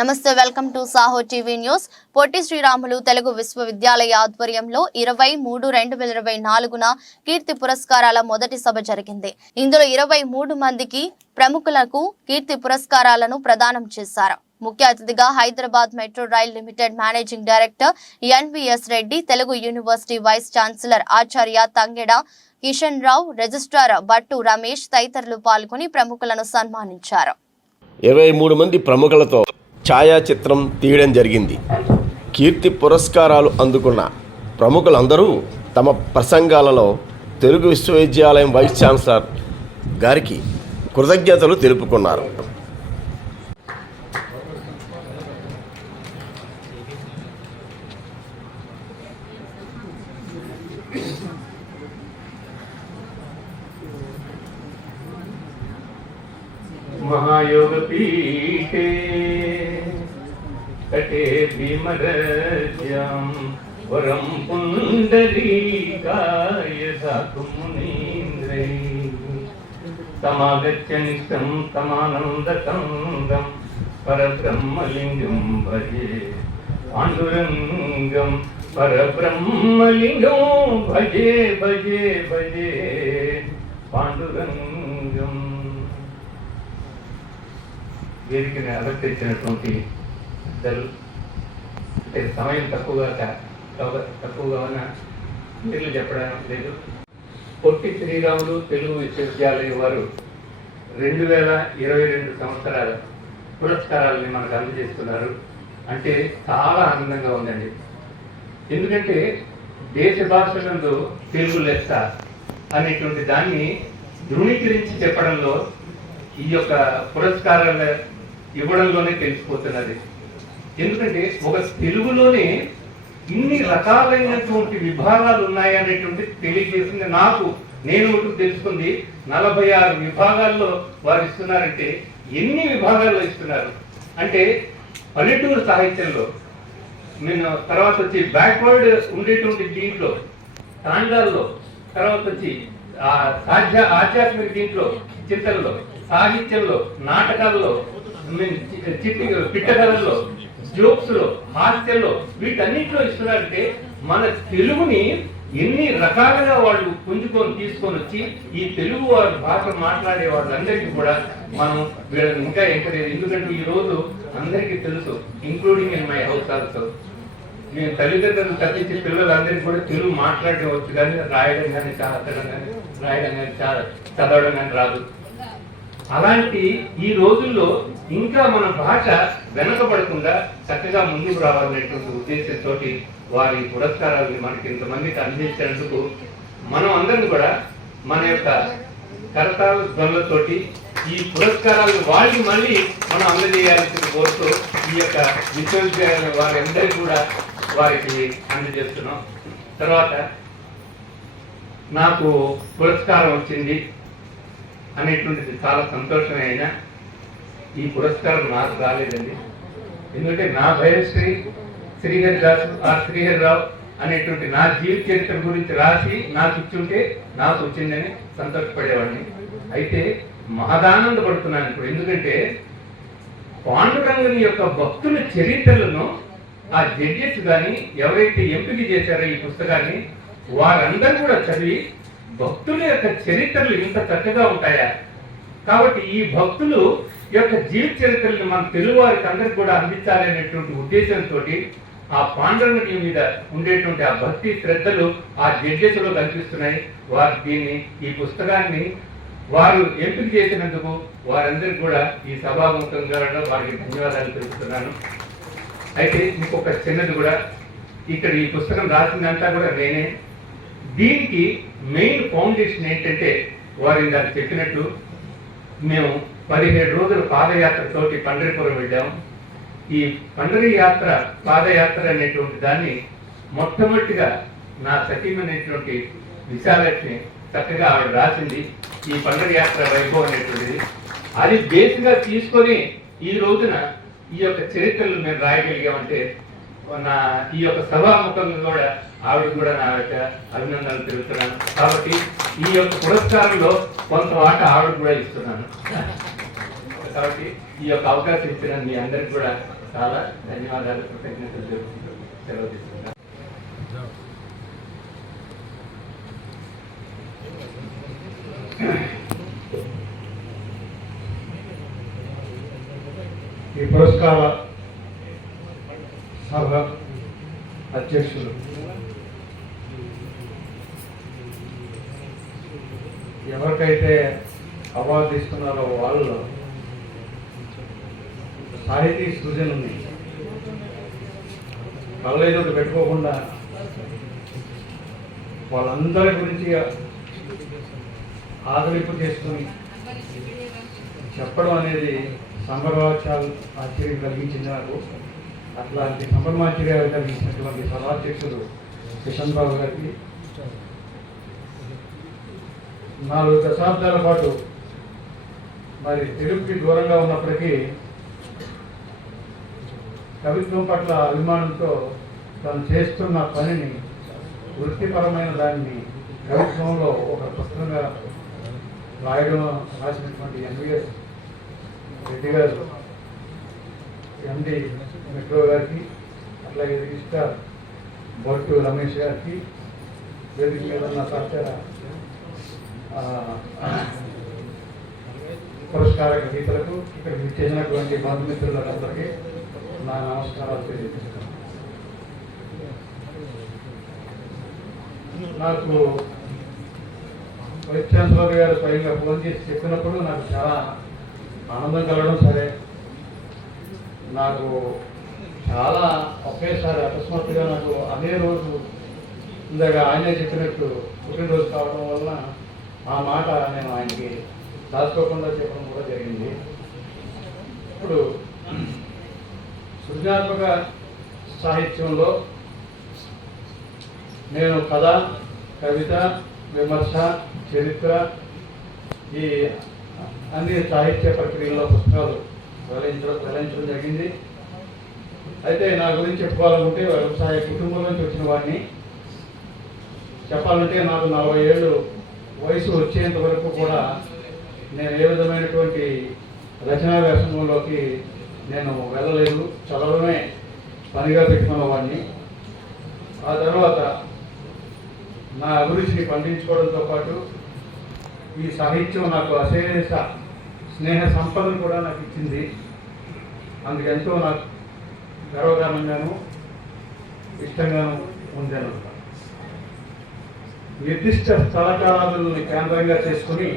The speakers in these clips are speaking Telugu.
నమస్తే, welcome to Saho TV news. Potti Sriramulu Telugu విశ్వవిద్యాలయ ఆధ్వర్యంలో 23/2/2024న కీర్తి పురస్కారాల మొదటి సభ జరిగింది. ఇందులో 23 మందికి ప్రముఖులకు కీర్తి పురస్కారాలను ప్రదానం చేశారు. ముఖ్య అతిథిగా Hyderabad metro rail limited managing director NVS Reddy, Telugu university vice chancellor Acharya Thangeda Kishan Rao, registrar Battu Ramesh తదితరులు పాల్గొని ప్రముఖులను సన్మానించారు. 23 మంది ప్రముఖులతో ఛాయాచిత్రం తీయడం జరిగింది. కీర్తి పురస్కారాలు అందుకున్న ప్రముఖులందరూ తమ ప్రసంగాలలో తెలుగు విశ్వవిద్యాలయం వైస్ ఛాన్సలర్ గారికి కృతజ్ఞతలు తెలుపుకున్నారు. महायोग पीठे कटे भीमरज्यं वरं पुण्डरीकाय साकुमुनीन्द्रै तमागच्छ निष्ठं तमानन्दकन्दं परब्रह्मलिङ्गं भजे पाण्डुरङ्गं परब्रह्मलिङ्गं भजे भजे भजे पाण्डुरङ्गं. వేదికని అలంకరించినటువంటి ఇద్దరు, అంటే సమయం తక్కువగా ఉన్న పేర్లు చెప్పడం లేదు. పొట్టి శ్రీరాములు తెలుగు విశ్వవిద్యాలయం వారు 2022 సంవత్సరాల పురస్కారాలని మనకు అందజేస్తున్నారు. అంటే చాలా ఆనందంగా ఉందండి. ఎందుకంటే దేశ భాషలందు తెలుగు లెస్స అనేటువంటి దాన్ని ధృవీకరించి చెప్పడంలో ఈ యొక్క పురస్కారాల ఇవ్వడంలోనే తెలిసిపోతున్నది. ఎందుకంటే ఒక తెలుగులోనే ఇన్ని రకాలైనటువంటి విభాగాలు ఉన్నాయి అనేటువంటి తెలియజేసింది. నేను తెలుసుకుంది 46 విభాగాల్లో వారు ఇస్తున్నారంటే ఎన్ని విభాగాల్లో ఇస్తున్నారు అంటే పల్లెటూరు సాహిత్యంలో తర్వాత వచ్చి బ్యాక్వర్డ్ ఉండేటువంటి దీంట్లో తాండాల్లో, తర్వాత వచ్చి ఆధ్యాత్మిక దీంట్లో చింతనలో, సాహిత్యంలో, నాటకాల్లో, పిట్టకథల్లో, జోక్స్ లో, హాస్యంలో, వీటన్నిటిలో ఇస్తున్నారంటే మన తెలుగుని ఎన్ని రకాలుగా వాళ్ళు పుంజుకొని తీసుకొని వచ్చి ఈ తెలుగు వారి భాష మాట్లాడే వాళ్ళందరికీ కూడా మనం వీళ్ళని ఇంకా ఎంకరేజ్. ఎందుకంటే ఈ రోజు అందరికీ తెలుసు, including in my house also, నేను తల్లిదండ్రులు తప్పించి పిల్లలందరికీ కూడా తెలుగు మాట్లాడడం వచ్చు, కానీ రాయడం కానీ చదవడం కానీ రాదు. అలాంటి ఈ రోజుల్లో ఇంకా మన భాష వెనకబడకుండా చక్కగా ముందుకు రావాలనేటువంటి ఉద్దేశంతో వారి పురస్కారాలని మనకి ఇంతమందికి అందించినందుకు మనం అందరం కూడా మన యొక్క కరతాళ ధ్వనులతోటి ఈ పురస్కారాలను వాళ్ళు మళ్ళీ మనం అందజేయాల్సిన కోరుతూ ఈ యొక్క విశ్వవిద్యాలయం వారందరికీ కూడా వారికి అందజేస్తున్నాం. తర్వాత నాకు పురస్కారం వచ్చింది అనేటువంటిది చాలా సంతోషమే. అయినా ఈ పురస్కారం నాకు రాలేదండి. ఎందుకంటే నా బయోశ్రీ శ్రీహరిరావు అనేటువంటి నా జీవిత చరిత్ర గురించి రాసి నాకు ఇచ్చుంటే నాకు వచ్చిందని సంతోషపడేవాడిని. అయితే మహదానందపడుతున్నాను ఇప్పుడు. ఎందుకంటే పాండురంగని యొక్క భక్తుల చరిత్రలను ఆ జడ్జెస్ కానీ ఎవరైతే ఎంపిక చేశారో ఈ పుస్తకాన్ని వారందరూ కూడా చదివి భక్తుల యొక్క చరిత్రలు ఇంత చక్కగా ఉంటాయా, కాబట్టి ఈ భక్తులు యొక్క జీవిత చరిత్రలను మన తెలుగు వారికి అందరికి కూడా అందించాలి అనేటువంటి ఉద్దేశంతో ఆ పాండురంగుని మీద ఉండేటువంటి ఆ భక్తి శ్రద్ధలు ఆ జడ్జెస్ లో కనిపిస్తున్నాయి. వారు దీన్ని ఈ పుస్తకాన్ని వారు ఎంపిక చేసినందుకు వారందరికీ కూడా ఈ సభాముఖంగా వారికి ధన్యవాదాలు తెలుపుతున్నాను. అయితే ఇంకొక చిన్నది కూడా, ఇక్కడ ఈ పుస్తకం రాసిందంతా కూడా నేనే. దీనికి మెయిన్ ఫౌండేషన్ ఏంటంటే వారు ఇందాక చెప్పినట్టు మేము 17 రోజుల పాదయాత్రతోటి పండరిపురం వెళ్ళాము. ఈ పండరి యాత్ర పాదయాత్ర అనేటువంటి దాన్ని మొట్టమొదటిగా నా సతీమనేటువంటి విశాలక్ష్మి చక్కగా ఆవిడ రాసింది. ఈ పండరి యాత్ర వైభవం అనేటువంటిది అది బేస్గా తీసుకొని ఈ రోజున ఈ యొక్క చరిత్రలు మేము రాయగలిగామంటే ఈ యొక్క సభాముఖంగా కూడా ఆవిడ కూడా నా యొక్క అభినందనలు తెలుపుతున్నాను. కాబట్టి ఈ యొక్క పురస్కారంలో కొంత వాట ఆవిడ కూడా ఇస్తున్నాను. కాబట్టి ఈ యొక్క అవకాశం ఇచ్చిన మీ అందరికి కూడా చాలా ధన్యవాదాలు, కృతజ్ఞతలు తెలుపుతూ సెలవు తీసుకుంటాను. ఈ పురస్కార సభ అధ్యక్షులు ఎవరికైతే అవార్డు ఇస్తున్నారో వాళ్ళు సాహితీ సృజనని కళ్ళైనట్టు పెట్టుకోకుండా వాళ్ళందరి గురించి ఆదరింపు చేసుకుని చెప్పడం అనేది సంబరవాచార్యం కలిగించింది నాకు. అట్లాంటి సంబరమాచార్యాలు కలిగించినటువంటి సభాధ్యక్షుడు కిషన్ బాబు గారికి 4 దశాబ్దాల పాటు మరి తెలుగుకి దూరంగా ఉన్నప్పటికీ కవిత్వం పట్ల అభిమానంతో తను చేస్తున్న పనిని, వృత్తిపరమైన దాన్ని కవిత్వంలో ఒక పుస్తకంగా రాసినటువంటి ఎన్విఎస్ రెడ్డి గారు, ఎండి మెట్రో గారికి, అట్లాగే రిజిస్ట్రార్ బొట్టు రమేష్ గారికి, వేదిక మీద ఉన్న సహచర పురస్కార గ్రహీతలకు, ఇక్కడికి చేసినటువంటి బంధుమిత్రులందరికీ నా నమస్కారాలు తెలియజేస్తున్నాను. నాకు వైస్ ఛాన్సలర్ గారు స్వయంగా ఫోన్ చేసి చెప్పినప్పుడు నాకు చాలా ఆనందం కలగడం సరే, నాకు చాలా ఒకేసారి అకస్మాత్తుగా నాకు అదే రోజు ఇందాక ఆయనే చెప్పినట్టు పుట్టినరోజు కావడం వల్ల ఆ మాట నేను ఆయనకి దాచుకోకుండా చెప్పడం కూడా జరిగింది. ఇప్పుడు సృజనాత్మక సాహిత్యంలో నేను కథ, కవిత, విమర్శ, చరిత్ర ఈ అన్ని సాహిత్య ప్రక్రియలో పుస్తకాలు వెలించడం జరిగింది. అయితే నా గురించి చెప్పుకోవాలనుకుంటే వ్యవసాయ కుటుంబం నుంచి వచ్చిన వాడిని. చెప్పాలంటే నాకు 40 ఏళ్ళు వయసు వచ్చేంత వరకు కూడా నేను ఏ విధమైనటువంటి రచనా వ్యాసంగంలోకి నేను వెళ్ళలేదు, చదవడమే పనిగా పెట్టుకున్న వాడిని. ఆ తర్వాత నా అభిరుచిని పండించుకోవడంతో పాటు ఈ సాహిత్యం నాకు అశేష స్నేహ సంపదను కూడా నాకు ఇచ్చింది. అందుకెంతో నాకు గర్వకారణంగాను ఇష్టంగాను ఉందాను. నిర్దిష్ట స్థలకాలాదులను కేంద్రంగా చేసుకుని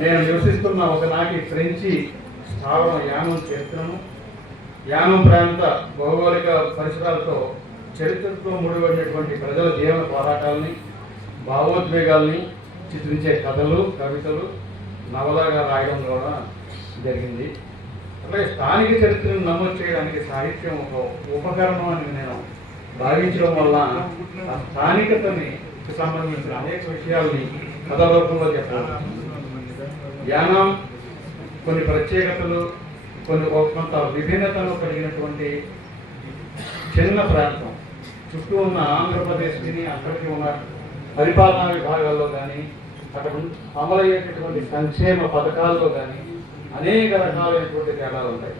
నేను నివసిస్తున్న ఒకనాటి ఫ్రెంచి స్థావరం యానం చరిత్రను, యానం ప్రాంత భౌగోళిక పరిసరాలతో చరిత్రతో ముడిపడినటువంటి ప్రజల జీవన పోరాటాలని, భావోద్వేగాల్ని చిత్రించే కథలు, కవితలు, నవలగా రాయడం కూడా జరిగింది. అలాగే స్థానిక చరిత్రను నమోదు చేయడానికి సాహిత్యం ఒక ఉపకరణం అని నేను భావించడం వల్ల ఆ స్థానికతని సంబంధించిన అనేక విషయాల్ని కథ రూపంలో చెప్పాలి. యానం కొన్ని ప్రత్యేకతలు, కొన్ని కొంత విభిన్నతలు కలిగినటువంటి చిన్న ప్రాంతం. చుట్టూ ఉన్న ఆంధ్రప్రదేశ్ని, అక్కడికి ఉన్న పరిపాలనా విభాగాల్లో కానీ, అక్కడ అమలయ్యేటటువంటి సంక్షేమ పథకాల్లో కానీ అనేక రకాలైనటువంటి తేడాలు ఉంటాయి.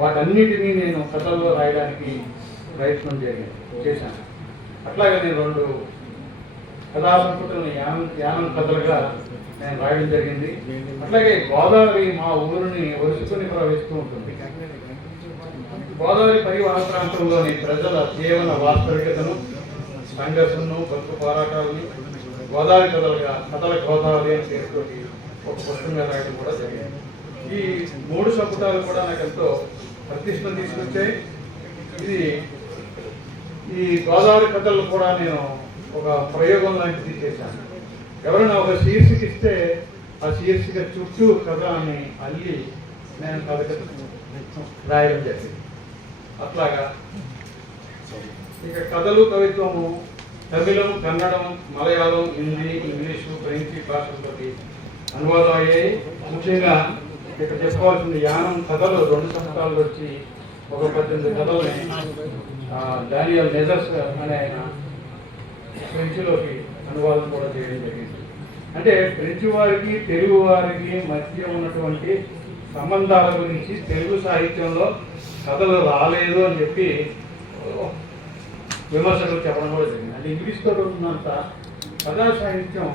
వాటన్నిటినీ నేను కథల్లో రాయడానికి ప్రయత్నం చేశాను. అట్లాగే నేను 2 కథా సంపుటలను యానం కథలుగా నేను రాయడం జరిగింది. అట్లాగే గోదావరి మా ఊరిని వరుసుకొని ప్రవహిస్తూ ఉంటుంది. గోదావరి పరివాహక ప్రాంతంలోని ప్రజల జీవన వాస్తవికతను, సంఘర్షణను, బతుకు పోరాటాలని గోదావరి కథల గోదావరి అని పేరుతోటి ఒక పుస్తకంగా రాయడం కూడా జరిగింది. ఈ 3 సంపుటాలు కూడా నాకు ఎంతో ప్రతిష్టం తీసుకొచ్చాయి. ఈ గోదావరి కథలు కూడా నేను ఒక ప్రయోగం లాంటిది చేశాను. ఎవరైనా ఒక శీర్షిక ఇస్తే ఆ శీర్షిక చుట్టూ కథ అని అల్లి నేను కథ రాయడం జరిగింది. అట్లాగా ఇక కథలు, కవిత్వము తమిళం, కన్నడం, మలయాళం, హిందీ, ఇంగ్లీషు, ఫ్రెంచి భాషలతో అనువాదం అయ్యాయి. ముఖ్యంగా ఇక్కడ చెప్పుకోవాల్సింది యానం కథలు 2 సంవత్సరాలు వచ్చి ఒక 18 కథల్ని డానియల్ నెజర్స్ అనే ఆయన ఫ్రెంచ్లోకి అనువాదం కూడా చేయడం జరిగింది. అంటే ఫ్రెంచ్ వారికి, తెలుగు వారికి మధ్య ఉన్నటువంటి సంబంధాల గురించి తెలుగు సాహిత్యంలో కథలు రాలేదు అని చెప్పి విమర్శకులు చెప్పడం కూడా జరిగింది. అంటే ఇంగ్లీష్తో ఉన్నంత కథా సాహిత్యం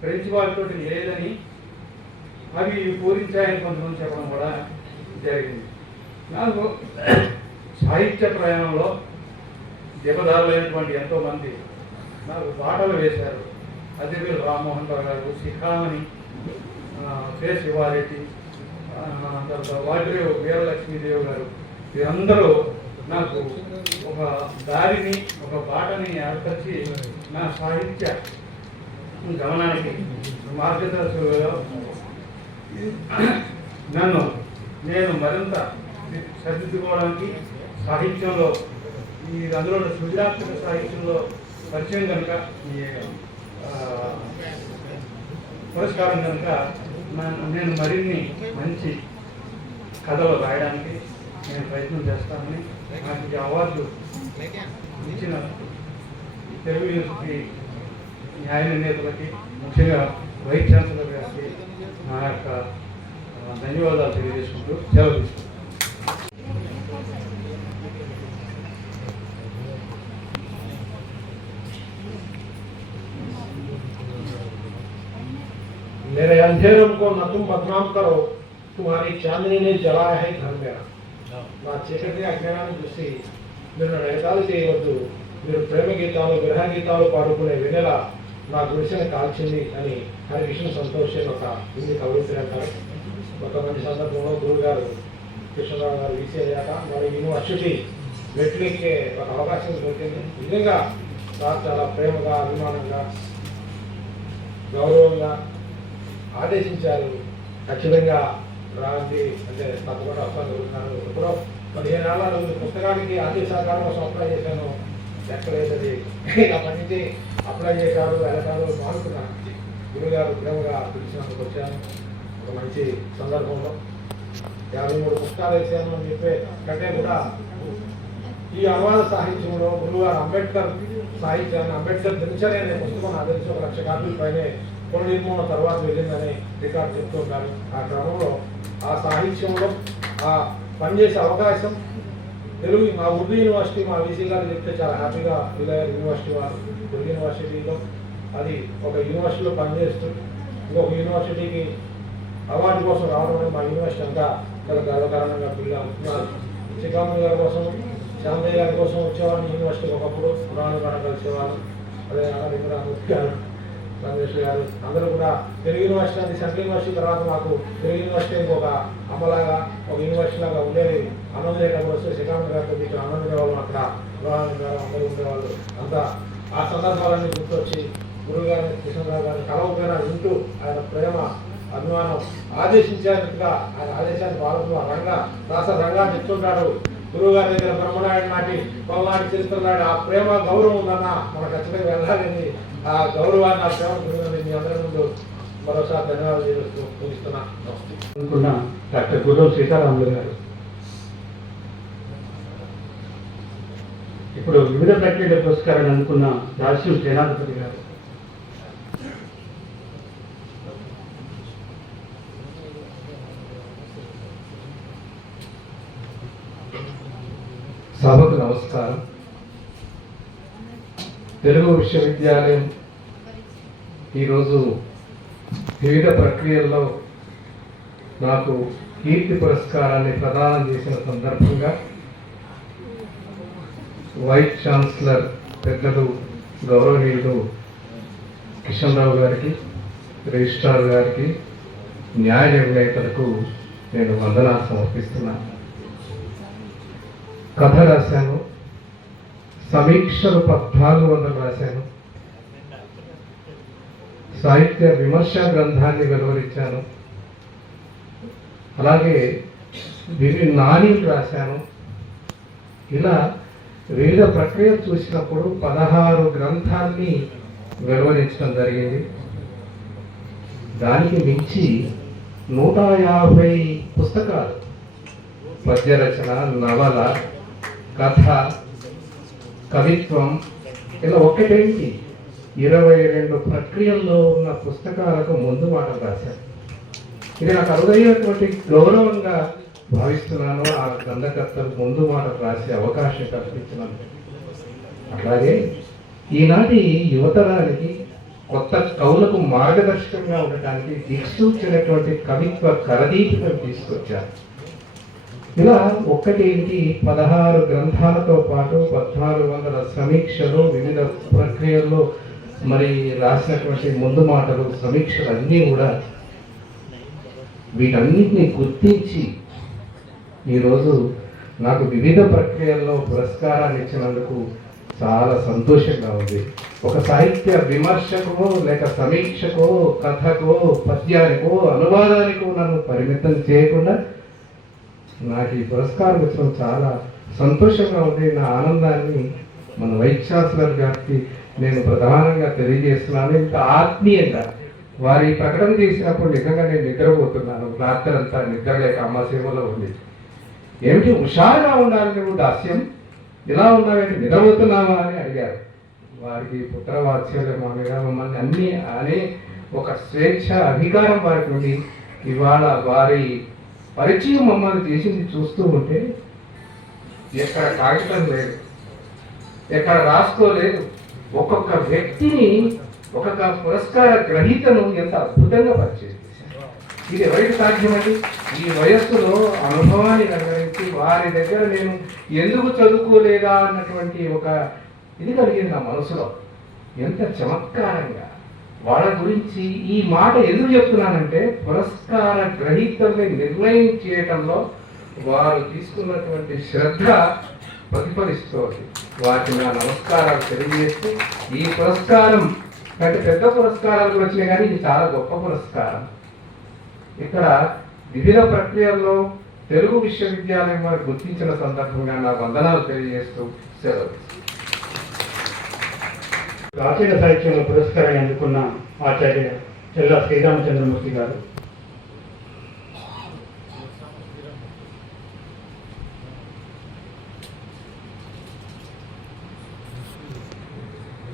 ఫ్రెంచ్ వారితో లేదని అవి పూరించాయని కొంతమంది చెప్పడం కూడా జరిగింది. నాకు సాహిత్య ప్రయాణంలో దీపదారులైనటువంటి ఎంతోమంది నాకు బాటలు వేశారు. అదివేలు రామ్మోహన్ రావు గారు, శిఖామణి, కె శివారెడ్డి, తర్వాత వాటిరేవు వీరలక్ష్మీదేవి గారు, వీరందరూ నాకు ఒక దారిని, ఒక బాటని ఏర్పరిచి నా సాహిత్య గమనానికి మార్గదర్శకులుగా నేను మరింత సరిదిద్దుకోవడానికి సాహిత్యంలో అందులో సృజనాత్మక సాహిత్యంలో పరిచయం కనుక ఈ పురస్కారం కనుక నేను మరిన్ని మంచి కథలు రాయడానికి నేను ప్రయత్నం చేస్తానని, నాకు ఈ అవార్డు ఇచ్చిన తెలుగు యూనివర్సిటీ న్యాయ నిర్ణేతలకి, ముఖ్యంగా వైస్ ఛాన్సలర్ గారికి నా యొక్క ధన్యవాదాలు తెలియజేసుకుంటూ సెలవు తీసుకుంటాను. मेरे अंधेरों को न तुम बदनाम करो, तुम्हारी चांदनी ने जलाया है घर मेरा. నా చీకటి అజ్ఞానాన్ని చూసి మీరు నన్ను ఎగతాళి చేయవద్దు, మీరు ప్రేమ గీతాలు, విరహ గీతాలు పాడుకునే వెన్నెల నా గుడిసెను కాల్చింది అని హరికృష్ణ సంతోష్ ఒక హిందీ కవిత్రి అంటారు. ఒక మంచి సందర్భంలో గురువు గారు కృష్ణరావు గారు వీసీ అయ్యాక మరి యూనివర్సిటీ మెట్లెక్కే ఒక అవకాశం దొరికింది. నిజంగా నాకు చాలా ప్రేమగా, అభిమానంగా, గౌరవంగా ఆదేశించారు. ఖచ్చితంగా రాండి అంటే తప్పకుండా వస్తాను జరుగుతున్నారు. ఎప్పుడో 15 ఏళ్ళ పుస్తకానికి ఆర్థిక సహకారం కోసం అప్లై చేశాను, ఎక్కలేదది. అప్పటి నుంచి అప్లై చేశారు, వెళ్ళటాలు మానుకున్నాను. గురుగారు ప్రేమగా పిలిచినందుకు వచ్చాను. ఒక మంచి సందర్భంలో 53 పుస్తకాలు వేసాను అని చెప్పే కంటే కూడా ఈ అనువాద సాహిత్యంలో గురుగారు అంబేద్కర్ సాహిత్యాన్ని, అంబేద్కర్ దినచర్య అనే పుస్తకం నాకు తెలిసి 1 లక్ష కాపీల పైనే పునర్నిర్మాణ తర్వాత వెళ్ళిందని రికార్డు చెప్తూ ఉంటారు. ఆ క్రమంలో ఆ సాహిత్యంలో ఆ పనిచేసే అవకాశం తెలుగు మా ఉర్దూ యూనివర్సిటీ మా వీసీ గారు చెప్తే చాలా హ్యాపీగా ఫీల్ అయ్యారు. యూనివర్సిటీ వారు ఉర్దూ యూనివర్సిటీలో అది ఒక యూనివర్సిటీలో పనిచేస్తూ ఇంకొక యూనివర్సిటీకి అవార్డు కోసం రావడం అనేది మా యూనివర్సిటీ అంతా చాలా గర్వకారణంగా ఫీల్ అవుతున్నారు. శ్రీకాంత్ గారి కోసం, శ్యామయ్య గారి కోసం వచ్చేవాడిని యూనివర్సిటీకి ఒకప్పుడు పురాణం కూడా కలిసేవారు. అదే అనంతపురం గారు, రమేష్ గారు అందరూ కూడా తెలుగు యూనివర్సిటీ అంటే సెంట్రల్ యూనివర్సిటీ తర్వాత మాకు తెలుగు యూనివర్సిటీ ఒక అమ్మలాగా, ఒక యూనివర్సిటీ లాగా ఉండేది. ఆనందం వస్తే శ్రీకాంత్ గారితో మీకు ఆనందంగా వాళ్ళు అక్కడ పురాణం గారు అందరూ ఉండేవాళ్ళు. అంతా ఆ సందర్భాలన్నీ గుర్తొచ్చి గురుగారిని, కృష్ణరావు గారిని కలవపోయినా వింటూ ఆయన ప్రేమ, అభిమానం ఆదేశించేందుకుగా ఆయన ఆదేశాన్ని పాల్గొన్న రంగా చెప్తుంటాడు. గురువు గారి దగ్గర బ్రహ్మనాయుడు నాటి, పల్నాటి చరిత్ర నాటి ఆ ప్రేమ, గౌరవం ఉందన్న మనం ఖచ్చితంగా వెళ్ళాలని ఆ గౌరవాన్ని, ఆ ప్రేమ గురించి మీ అందరి ముందు మరోసారి ధన్యవాదాలు చేస్తూ ముగిస్తున్నా. అనుకున్న డాక్టర్ గుర్రం సీతారాములు గారు ఇప్పుడు వివిధ ప్రక్రియల పురస్కారాన్ని అందుకున్న దాస్యం సేనాధిపతి గారు, సభకు నమస్కారం. తెలుగు విశ్వవిద్యాలయం ఈరోజు వివిధ ప్రక్రియల్లో నాకు కీర్తి పురస్కారాన్ని ప్రదానం చేసిన సందర్భంగా వైస్ ఛాన్సలర్ పెద్దలు గౌరవనీయులు కిషన్రావు గారికి, రిజిస్ట్రార్ గారికి, న్యాయ నిర్ణేతలకు నేను వందనాలు సమర్పిస్తున్నాను. కథ రాశాను, సమీక్షలు 1400 రాశాను, సాహిత్య విమర్శ గ్రంథాన్ని వెలువరించాను, అలాగే నాణ్యం రాశాను. ఇలా వివిధ ప్రక్రియలు చూసినప్పుడు 16 గ్రంథాన్ని వెలువరించడం జరిగింది. దానికి మించి 150 పుస్తకాలు, పద్య రచన, నవల, కథ, కవిత్వం, ఇలా ఒకటేంటి 22 ప్రక్రియల్లో ఉన్న పుస్తకాలకు ముందు మాటలు రాశాను. ఇది నాకు అరుదైనటువంటి గౌరవంగా భావిస్తున్నాను ఆ గ్రంథకర్తలు ముందు మాట రాసే అవకాశం కల్పించినందుకు. అట్లాగే ఈనాటి యువతరానికి కొత్త కవులకు మార్గదర్శకంగా ఉండటానికి దిక్సూచినటువంటి కవిత్వ కరదీపికను తీసుకొచ్చారు. ఇలా ఒక్కటేంటి 16 గ్రంథాలతో పాటు 1400 సమీక్షలు, వివిధ ప్రక్రియల్లో మరి రాసినటువంటి ముందు మాటలు, సమీక్షలు అన్నీ కూడా వీటన్నిటిని గుర్తించి ఈరోజు నాకు వివిధ ప్రక్రియల్లో పురస్కారాన్ని ఇచ్చినందుకు చాలా సంతోషంగా ఉంది. ఒక సాహిత్య విమర్శకో లేక సమీక్షకో, కథకో, పద్యానికో, అనువాదానికో నన్ను పరిమితం చేయకుండా నాకు ఈ పురస్కారం ఇచ్చడం చాలా సంతోషంగా ఉంది. నా ఆనందాన్ని మన వైస్ ఛాన్సలర్ గారికి నేను ప్రధానంగా తెలియజేస్తున్నాను. ఇంత ఆత్మీయంగా వారి ప్రకటన చేసినప్పుడు నిజంగా నేను నిద్రపోతున్నాను. రాత్రంతా నిద్ర లేక అమ్మ సేవలో ఉంది. ఏమిటి హుషారుగా ఉండాలి నువ్వు, దాస్యం ఇలా ఉన్నావేంటి, నిద్రపోతున్నావా అని అడిగారు. వారికి పుత్రవాత్సల్యమో అనగా మమ్మల్ని అన్ని అనే ఒక స్వేచ్ఛ అధికారం వారికి ఉంది. ఇవాళ వారి పరిచయం మమ్మల్ని చేసింది చూస్తూ ఉంటే ఎక్కడ కాగితం లేదు, ఎక్కడ రాసుకోలేదు. ఒక్కొక్క వ్యక్తిని, ఒక్కొక్క పురస్కార గ్రహీతను ఎంత అద్భుతంగా పరిచయం చేశారు. ఇది ఎవరికి సాధ్యమండి? ఈ వయస్సులో అనుభవాన్ని అనుభవించి వారి దగ్గర నేను ఎందుకు చదువుకోలేదా అన్నటువంటి ఒక ఇది కలిగింది నా మనసులో. ఎంత చమత్కారంగా వాళ్ళ గురించి ఈ మాట ఎందుకు చెప్తున్నానంటే, పురస్కార గ్రహీతల్ని నిర్ణయం చేయటంలో వారు తీసుకున్నటువంటి శ్రద్ధ ప్రతిఫలిస్తోంది. వాటిని నా నమస్కారాలు తెలియజేస్తూ, ఈ పురస్కారం కంటే పెద్ద పురస్కారాలు కూడా వచ్చినాయి కానీ ఇది చాలా గొప్ప పురస్కారం. ఇక్కడ వివిధ ప్రక్రియల్లో తెలుగు విశ్వవిద్యాలయం వారు గుర్తించిన సందర్భంగా నా వందనాలు తెలియజేస్తూ సెలవు. ప్రాచీన సాహిత్యంలో పురస్కారాన్ని అందుకున్న ఆచార్య చెల్లా శ్రీరామచంద్రమూర్తి గారు,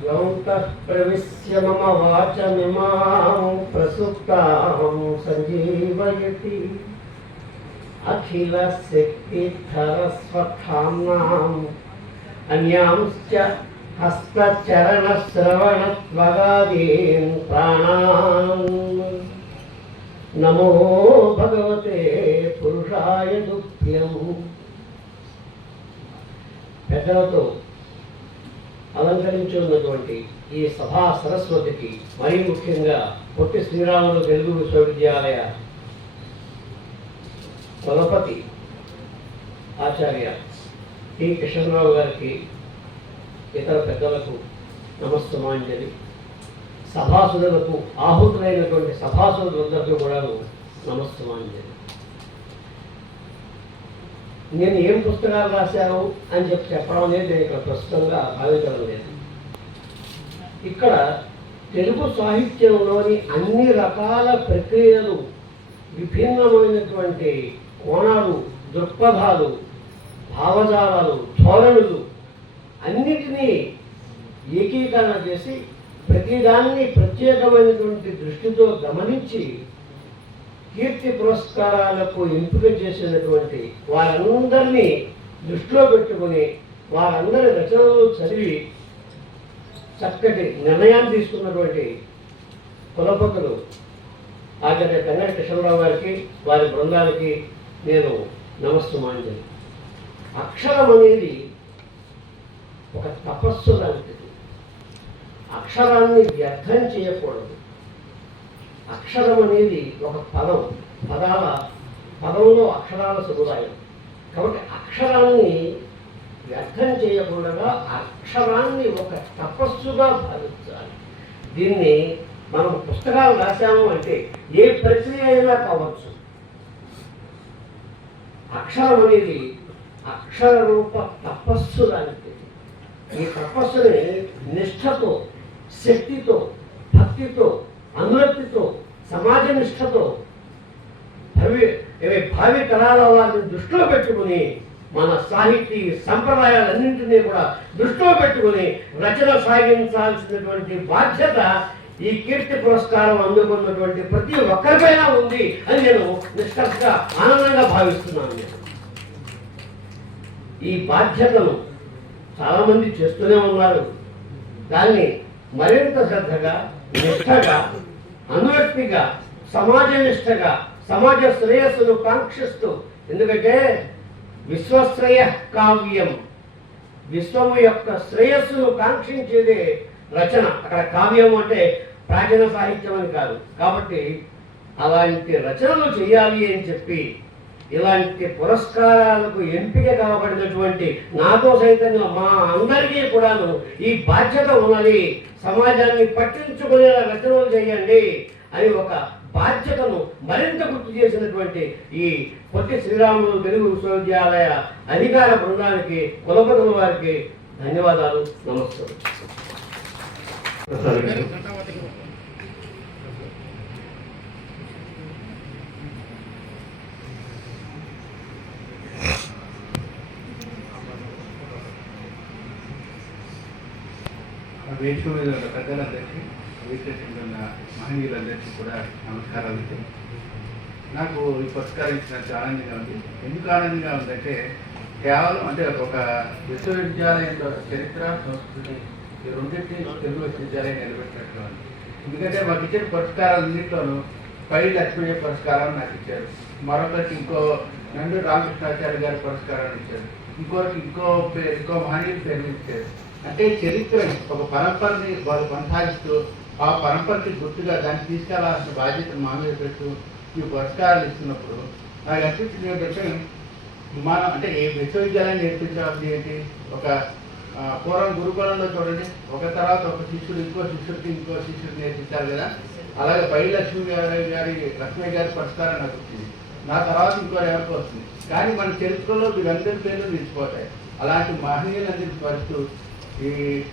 లౌతః ప్రవిశ్య మమ వాచమిమాం ప్రసుప్తాం సంజీవయతి అఖిల శక్తిధరస్వధామ్నాం అన్యాంశ్చ హస్తచరణశ్రవణత్వగాదీన్ ప్రాణాన్ నమో భగవతే పురుషాయ తుభ్యం. పెద్దలతో అలంకరించి ఉన్నటువంటి ఈ సభా సరస్వతికి, మరీ ముఖ్యంగా పొట్టి శ్రీరాములు తెలుగు విశ్వవిద్యాలయ కులపతి ఆచార్య టి కిషన్రావు గారికి, ఇతర పెద్దలకు నమస్తమాంజలి. సభాసులకు, ఆహుతులైనటువంటి సభాసులందరికీ కూడా నమస్తమాంజలి. నేను ఏం పుస్తకాలు రాశాను అని చెప్పడం అనేది నేను ఇక్కడ ప్రస్తుతంగా భావించడం లేదు. ఇక్కడ తెలుగు సాహిత్యంలోని అన్ని రకాల ప్రక్రియలు, విభిన్నమైనటువంటి కోణాలు, దృక్పథాలు, భావజాలాలు, ధోరణులు అన్నిటినీ ఏకీకరణ చేసి ప్రతిదాన్ని ప్రత్యేకమైనటువంటి దృష్టితో గమనించి కీర్తి పురస్కారాలకు ఎంపిక చేసినటువంటి వారందరినీ దృష్టిలో పెట్టుకుని వారందరి రచనలు చదివి చక్కటి నిర్ణయాన్ని తీసుకున్నటువంటి కులపతులు ఆచార్య తంగడి కిషన్రావు గారికి, వారి బృందానికి నేను నమస్తమాంజలి. అక్షరం అనేది ఒక తపస్సు లాంటిది. అక్షరాన్ని వ్యర్థం చేయకూడదు. అక్షరం అనేది ఒక పదం, పదంలో అక్షరాల సముదాయం. కాబట్టి అక్షరాన్ని వ్యర్థం చేయకుండా అక్షరాన్ని ఒక తపస్సుగా భావించాలి. దీన్ని మనం పుస్తకాలు రాశాము అంటే ఏ ప్రక్రియ అయినా కావచ్చు. అక్షరం అనేది అక్షర రూప తపస్సు లాంటిది. ఈ తపస్సుని నిష్ఠతో, శక్తితో, భక్తితో, అనురక్తితో, సమాజ నిష్ఠతో భావి తరాల వారిని దృష్టిలో పెట్టుకుని మన సాహితీ సంప్రదాయాలన్నింటినీ కూడా దృష్టిలో పెట్టుకుని రచన సాగించాల్సినటువంటి బాధ్యత ఈ కీర్తి పురస్కారం అందుకున్నటువంటి ప్రతి ఒక్కరిపైనా ఉంది అని నేను నిష్కర్షగా ఆనందంగా భావిస్తున్నాను. నేను ఈ బాధ్యతను చాలామంది చేస్తూనే ఉన్నారు. దాన్ని మరింత శ్రద్ధగా, నిష్ఠగా, అనురక్తిగా, సమాజ నిష్ఠగా, సమాజ శ్రేయస్సును కాంక్షిస్తూ, ఎందుకంటే విశ్వశ్రేయ కావ్యం, విశ్వము యొక్క శ్రేయస్సును కాంక్షించేదే రచన. అక్కడ కావ్యం అంటే ప్రాచీన సాహిత్యం అని కాదు. కాబట్టి అలాంటి రచనలు చేయాలి అని చెప్పి ఇలాంటి పురస్కారాలకు ఎంపిక కాబడినటువంటి నాతో సైతంగా మా అందరికీ కూడాను ఈ బాధ్యత ఉన్నది. సమాజాన్ని పట్టించుకునేలా రచనలు చేయండి అని ఒక బాధ్యతను మరింత గుర్తు చేసినటువంటి ఈ పొట్టి శ్రీరాములు తెలుగు విశ్వవిద్యాలయ అధికార బృందానికి, కులపతుల వారికి ధన్యవాదాలు. నమస్కారం. వేషం మీద ఉన్న పెద్దలందరికీ, విశేషంగా మహనీయులందరికీ కూడా నమస్కారాలు. నాకు ఈ పురస్కారం ఇచ్చినంత ఆనందంగా ఉంది. ఎందుకు ఆనందంగా ఉందంటే కేవలం అంటే ఒక విశ్వవిద్యాలయంలో చరిత్ర, సంస్కృతి ఈ రెండింటినీ తెలుగు విశ్వవిద్యాలయం నిలబెట్టినట్లు ఉంది. ఎందుకంటే మాకు ఇచ్చిన పురస్కారాలన్నింటిలోనూ పై లక్ష్మయ్య పురస్కారం నాకు ఇచ్చారు, మరొకరికి ఇంకో నండు రామకృష్ణాచార్య గారి పురస్కారాన్ని ఇచ్చారు, ఇంకోరికి ఇంకో మహనీయుల పేరు ఇచ్చారు. అంటే చరిత్రని ఒక పరంపరని వాళ్ళు కొనసాగిస్తూ ఆ పరంపరకి గుర్తుగా దాన్ని తీసుకెళ్లాల్సిన బాధ్యతను మా మీద పెట్టు ఈ పురస్కారాలు ఇస్తున్నప్పుడు నాకు అనిపించింది ఏంటంటే మనం అంటే ఏ విశ్వవిద్యాలయం నేర్పించాల్సింది ఏంటి, ఒక పూర్వం గురుకులంలో చూడండి, ఒక తర్వాత ఒక శిష్యుడు ఇంకో శిష్యుడికి నేర్పించారు కదా. అలాగే పై లక్ష్మయ్య గారి పురస్కారం నాకు వచ్చింది, నా తర్వాత ఇంకోరు ఎవరికి వస్తుంది. కానీ మన చరిత్రలో వీళ్ళందరి పేర్లు నిలిచిపోతాయి. అలాంటి మహనీయులందరినీ స్మరిస్తూ ఈ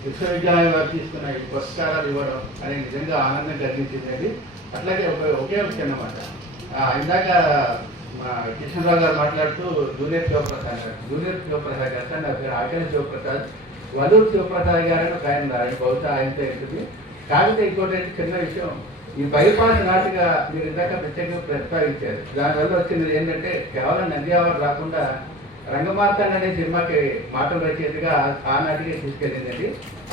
విశ్వవిద్యాలయం వారు తీసుకున్న ఈ పురస్కారాలు ఇవ్వడం అనేది నిజంగా ఆనందం కలిగించిందండి. అట్లాగే ఒకే ఒకటి అన్నమాట, ఇందాక మా కిషన్రావు గారు మాట్లాడుతూ జూనియర్ శివప్రసాద్ గారు సార్ నా పేరు ఆకేల శివప్రసాద్, వల్లూరు శివప్రసాద్ గారు అని ఒక ఆయన బహుశా ఆయనతో ఉంటుంది. కాకపోతే ఇంకోటి చిన్న విషయం, ఈ బైపాస్ నాటిక మీరు ఇందాక ప్రత్యేకంగా ప్రస్తావించారు. దానివల్ల వచ్చింది ఏంటంటే కేవలం నంది అవార్డు రాకుండా రంగమార్తాండ అనే సినిమాకి మాటలు రచయితగా ఆనాటికే తీసుకెళ్ళిందండి.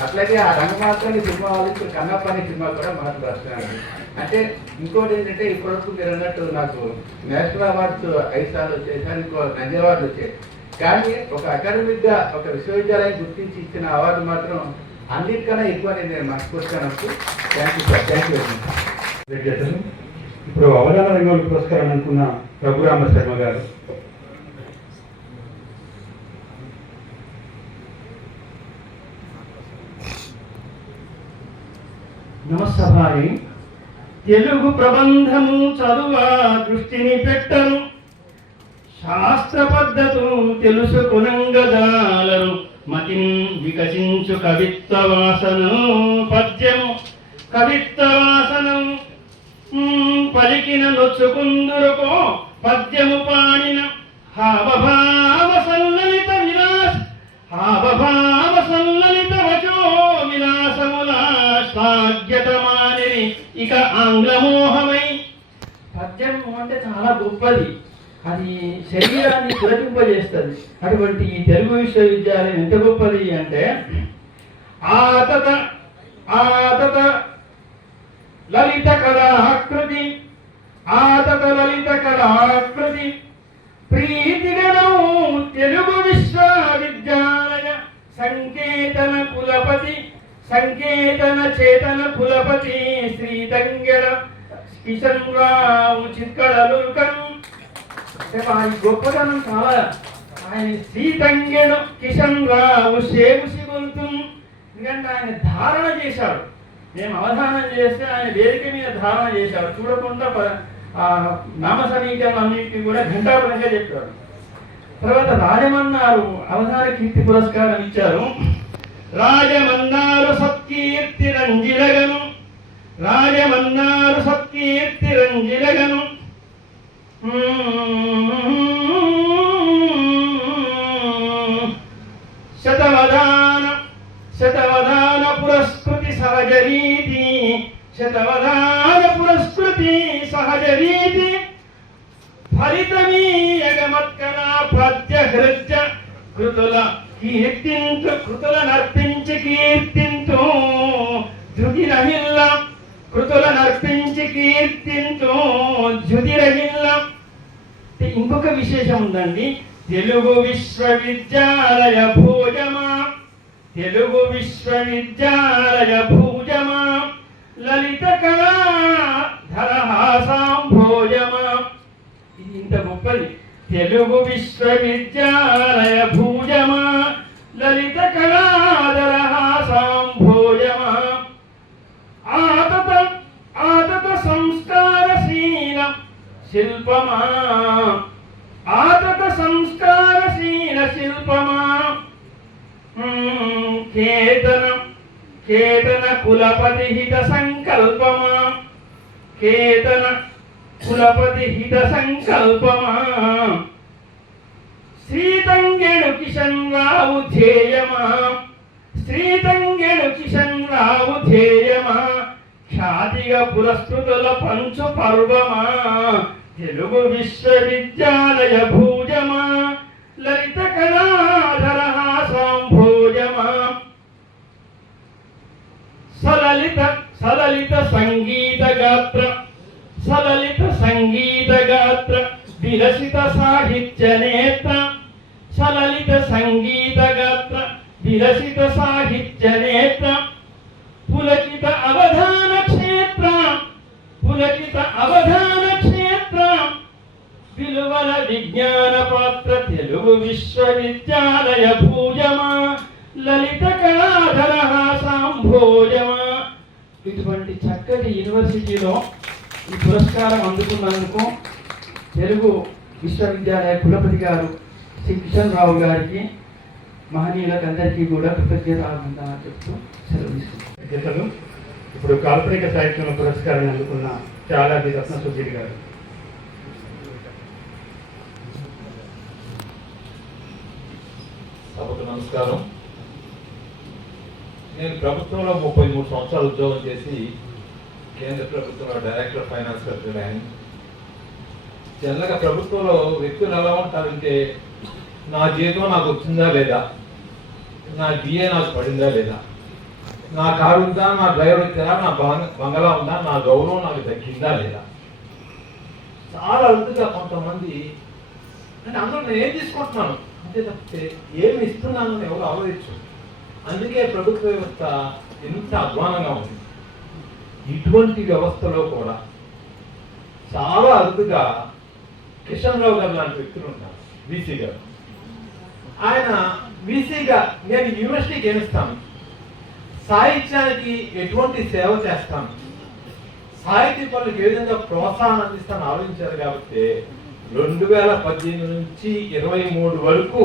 అట్లాగే ఆ రంగమార్తాండ సినిమా వాళ్ళు ఇప్పుడు కన్నప్ప అనే సినిమా కూడా మాటలు రాస్తున్నారండి. అంటే ఇంకోటి ఏంటంటే ఇప్పటివరకు మీరు అన్నట్టు నాకు నేషనల్ అవార్డ్స్ 5 సార్లు వచ్చాయి సార్, ఇంకో నంది అవార్డు వచ్చాయి. కానీ ఒక అకాడమిక్గా ఒక విశ్వవిద్యాలయం గుర్తించి ఇచ్చిన అవార్డు మాత్రం అన్నిటికన్నా ఎక్కువ నేను మనస్ఫూర్తిగా. Thank you sir, thank you very much. ఇప్పుడు అవధాన రంగంలో పురస్కారం అనుకున్న రఘురామ శర్మ గారు. నమస్కారం. తెలుగు ప్రబంధము చదువా దృష్టిని పెట్టను, శాస్త్ర పద్ధతులు తెలుసుకునంగజాలరు, మతిన్ వికసించు కవిత్వ వాసను, పద్యము కవిత్వ వాసనం పలికిన నొచ్చుకుందురుకో, పద్యము పాడిన హావభావ సల్లలిత వచో విలాసముల సాధ్యతమాని ఇక ఆంగ్లమోహమై. పద్యము అంటే చాలా గొప్పది, అది శరీరాన్ని పులకింపజేస్తుంది. అటువంటి ఈ తెలుగు విశ్వవిద్యాలయం ఎంత గొప్పది అంటే ఆతత లలిత కళాకృతి ప్రీతిగణం తెలుగు విశ్వవిద్యాలయ సంకేతన చేతన కులపతి శ్రీ తంగెడ కిషన్ రావు చిక్కడలుకన్. ఆయన గొప్పతనం చాలా. ఆయన శ్రీతంగెడు కిషన్ రావు శేముసి గొంతు, ఎందుకంటే ఆయన ధారణ చేశాడు. మేము అవధానం చేస్తే ఆయన వేదిక మీద ధారణ చేశాడు, చూడకుండా నామ సమీకరణం అన్నింటినీ కూడా ఘంటాపరంగా చెప్పాడు. తర్వాత రాజమన్నారు అవధాన కీర్తి పురస్కారం ఇచ్చారు. రాజమన్నారు సత్కీర్తి రంజిలగను, శతవధాన పురస్కృతి సహజరీతి శతవధాన పురస్కృతి సహజ రీతి ఫలితమీయగమత్కన పద్య హృద్య కృతుల కీర్తింతు కృతుల నర్పించి కీర్తింతు ధృతిరహిల్ల కృతుల నర్పించి కీర్తింతు ధృతిరహిల్ల. ఇంకొక విశేషం ఉందండి. తెలుగు విశ్వవిద్యాలయ భోజమా, తెలుగు విశ్వవిద్యాలయ భోజమా, లలిత కళా ధరహాసాం భోజమా. ఇది ఇంత గొప్పది. తెలుగు విశ్వవిద్యాలయ భోజమా, లలిత కళాధరహాసాం భోజమా. ఆతత సంస్కారశీల శిల్పమా, ఆతత సంస్కారశీల శిల్పమా. కేతన కులపతి హిత సంకల్పమా, కేతన కులపతి హిత సంకల్పమా. శ్రీతంగెడు కిషన్ రావు ధ్యేయమా, శ్రీతంగెడు కిషన్ రావు ధ్యేయమా. ఖ్యాతిగా పురస్కృతుల పంచు పర్వమా, తెలుగు విశ్వవిద్యాలయ భూజమా, లలిత కళాధరహాసాం భోజమా. సలలిత సంగీత గాత్ర, సలలిత సంగీత గాత్ర విలసిత సాహిత్య నేత్ర, సలలిత సంగీత గాత్ర విలసిత సాహిత్య నేత్ర. పులకిత అవధాన క్షేత్ర, పులకిత అవధాన క్షేత్ర, విలువల విజ్ఞాన పాత్ర, తెలుగు విశ్వవిద్యాలయ భూజమా, లలిత కళాధరహాసాం భోజమా. ఇటువంటి చక్కటి యూనివర్సిటీలో ఈ పురస్కారం అందుకున్నందుకు తెలుగు విశ్వవిద్యాలయ కులపతి గారు శ్రీ కిషన్ రావు గారికి, మహనీయులకు అందరికీ కూడా కృతజ్ఞతలు చెప్తూ సెలవు తీసుకుంటాం. ఇప్పుడు కాల్పనిక సాహిత్యంలో పురస్కారాన్ని అందుకున్న చాలాది రత్న సుధీర్ గారు. సభకు నమస్కారం. నేను ప్రభుత్వంలో 33 సంవత్సరాలు ఉద్యోగం చేసి కేంద్ర ప్రభుత్వంలో డైరెక్టర్ ఫైనాన్స్ రిటైర్. జనరల్గా ప్రభుత్వంలో వ్యక్తులు ఎలా ఉంటారంటే, నా జీతం నాకు వచ్చిందా లేదా, నా డిఏ నాకు పడిందా లేదా, నా కారు ఉందా, నా డ్రైవర్ వచ్చారా, నా బంగళా ఉందా, నా గౌరవం నాకు దక్కిందా లేదా. చాలా అరుదుగా కొంతమంది అంటే అందరూ నేను ఏం తీసుకుంటున్నాను అంతే తప్పితే ఏమి ఇస్తున్నాను ఎవరు ఆలోచించు. అందుకే ప్రభుత్వ వ్యవస్థ ఎంత అధ్వానంగా ఉంది. ఇటువంటి వ్యవస్థలో కూడా చాలా అరుదుగా కిషన్ రావు గారు లాంటి వ్యక్తులు ఉంటారు. వీసీ గారు, ఆయన వీసీగా నేను యూనివర్సిటీకి ఏమిస్తాను, సాహిత్యానికి ఎటువంటి సేవ చేస్తాను, సాహిత్య పనులకు ఏ విధంగా ప్రోత్సాహం అందిస్తాను ఆలోచించారు. కాబట్టి 2018 నుంచి 23 వరకు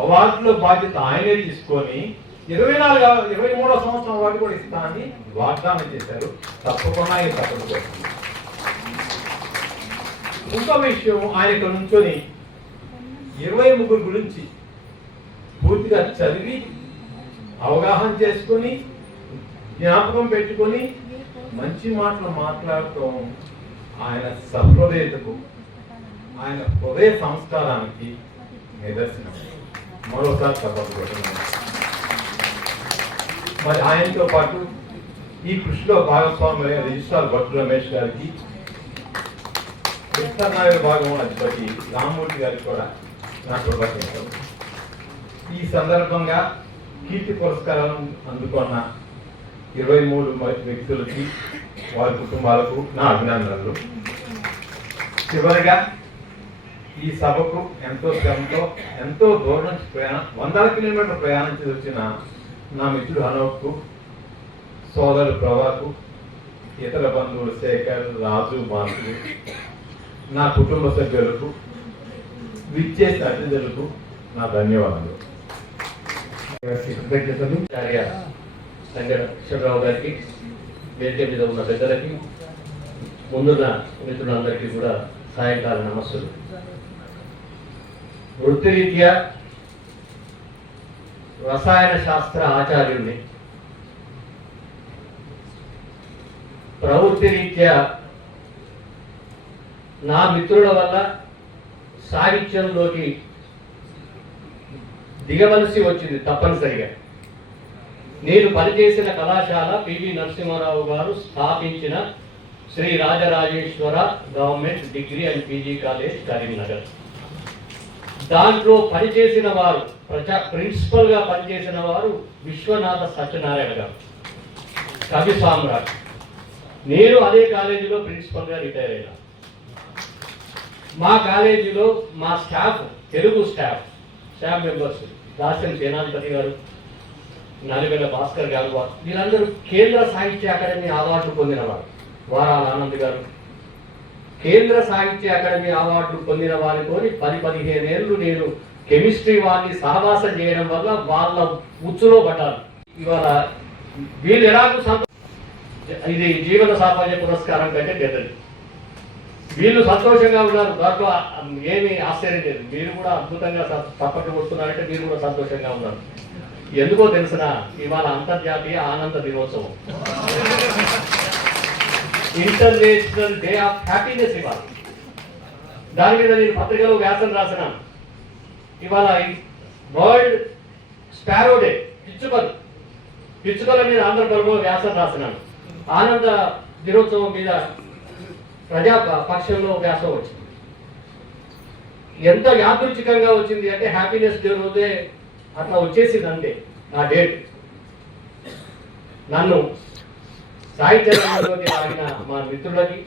అవార్డులో బాధ్యత ఆయనే తీసుకొని 23వ సంవత్సరం అవార్డు కూడా ఇస్తానని వాగ్దానం చేశారు. తప్పకుండా ఆయన తప్పదు. ఇంకో విషయం, ఆయన ఇక్కడ నుంచొని 23 గురించి పూర్తిగా చదివి అవగాహన చేసుకొని జ్ఞాపకం పెట్టుకొని మంచి మాటలు మాట్లాడటం ఆయన సహృదయతకు, ఆయన హృదయ సంస్కారానికి నిదర్శనం. మరోసారి తప్పకుండా మరి ఆయనతో పాటు ఈ కృషిలో భాగస్వామి రిజిస్ట్రార్ భట్టు రమేష్ గారికి, కృష్ణనాయుడు భాగం అధిపతి రామ్మూర్తి గారికి కూడా నా కృతజ్ఞతలు. ఈ సందర్భంగా కీర్తి పురస్కారాలను అందుకున్న 23 వ్యక్తులకి, వారి కుటుంబాలకు నా అభినందనలు. చివరిగా ఈ సభకు ఎంతో శ్రమతో ఎంతో దూరం నుంచి వందల కిలోమీటర్ల ప్రయాణం చేసి వచ్చిన నా మిత్రుడు అనోక్కు, సోదరుడు ప్రభాకు, ఇతర బంధువులు శేఖర్, రాజు, మాసులు, నా కుటుంబ సభ్యులకు, విచ్చేసిన అతిథులకు నా ధన్యవాదాలు. కృతజ్ఞతలు. కిషన్రావు గారికి, వేదిక మీద ఉన్న పెద్దలకి, ముందున్న మిత్రులందరికీ కూడా సాయంకాల నమస్సులు. వృత్తిరీత్యా రసాయన శాస్త్ర ఆచార్యుడిని. ప్రవృత్తి రీత్యా నా మిత్రుల వల్ల సాహిత్యంలోకి దిగవలసి వచ్చింది తప్పనిసరిగా. నేను పనిచేసిన కళాశాల పివి నరసింహారావు గారు స్థాపించిన Sri Rajarajeshwara government degree and PG college Karimnagar. దాంట్లో పనిచేసిన వారు ప్రిన్సిపల్గా పనిచేసిన వారు విశ్వనాథ సత్యనారాయణ గారు, కవి సామ్రాట్. నేను అదే కాలేజీలో ప్రిన్సిపల్గా రిటైర్ అయినా. మా కాలేజీలో మా స్టాఫ్, తెలుగు స్టాఫ్ మెంబర్స్ దాస్యం సేనాధిపతి గారు, నలివెల భాస్కర్ గారు, వీళ్ళందరూ కేంద్ర సాహిత్య అకాడమీ అవార్డు పొందినవారు. వారాల ఆనంద్ గారు కేంద్ర సాహిత్య అకాడమీ అవార్డు పొందిన వారితో 10-15 ఏళ్ళు నేను కెమిస్ట్రీ వారిని సహవాసం చేయడం వల్ల వాళ్ళ ఉచ్చులో పడ్డారు. ఇవాళ వీళ్ళు ఎలాగూ ఇది జీవన సాఫల్య పురస్కారం కంటే పెద్దది. వీళ్ళు సంతోషంగా ఉన్నారు, దాంట్లో ఏమీ ఆశ్చర్యం లేదు. మీరు కూడా అద్భుతంగా చప్పట్లు కొడుతున్నారంటే మీరు కూడా సంతోషంగా ఉన్నారు. ఎందుకో తెలిసిన ఇవాళ అంతర్జాతీయ ఆనంద దినోత్సవం, ఇంటర్నేషనల్ డే ఆఫ్ హ్యాపీనెస్. ఇవాళ దాని మీద నేను పత్రికలో వ్యాసం రాసినాను. ఇవాళ వరల్డ్ స్పారో డే, పిచ్చుకల మీద ఆంధ్రప్రభలో వ్యాసం రాసినాను. ఆనంద దినోత్సవం మీద ప్రజా పక్షంలో వ్యాసం వచ్చింది. ఎంత యాదృచ్ఛికంగా వచ్చింది అంటే హ్యాపీనెస్ డే రోజే అట్లా వచ్చేసింది అంతే ఆ డేట్. నన్ను సాహిత్య రంగంలోకి రాగిన మా మిత్రులకి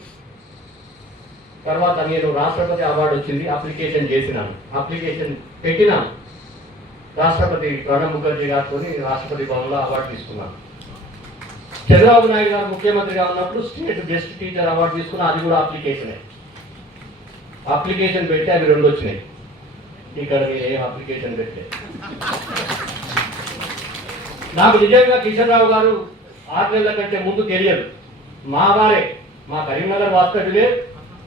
తర్వాత నేను రాష్ట్రపతి అవార్డు వచ్చింది, అప్లికేషన్ చేసినాను, అప్లికేషన్ పెట్టినాను. రాష్ట్రపతి ప్రణబ్ ముఖర్జీ గారితో రాష్ట్రపతి భవన్లో అవార్డు తీసుకున్నాను. చంద్రబాబు నాయుడు గారు ముఖ్యమంత్రిగా ఉన్నప్పుడు స్టేట్ బెస్ట్ టీచర్ అవార్డు తీసుకున్నా, అది కూడా అప్లికేషన్ పెట్టి అవి 2 వచ్చినాయి. ఇక్కడ ఏం అప్లికేషన్ పెట్టే నాకు నిజంగా కిషన్ రావు గారు 6 నెలల కంటే ముందు తెలియదు. మా కరీంనగర్ వాస్తవ్యులే,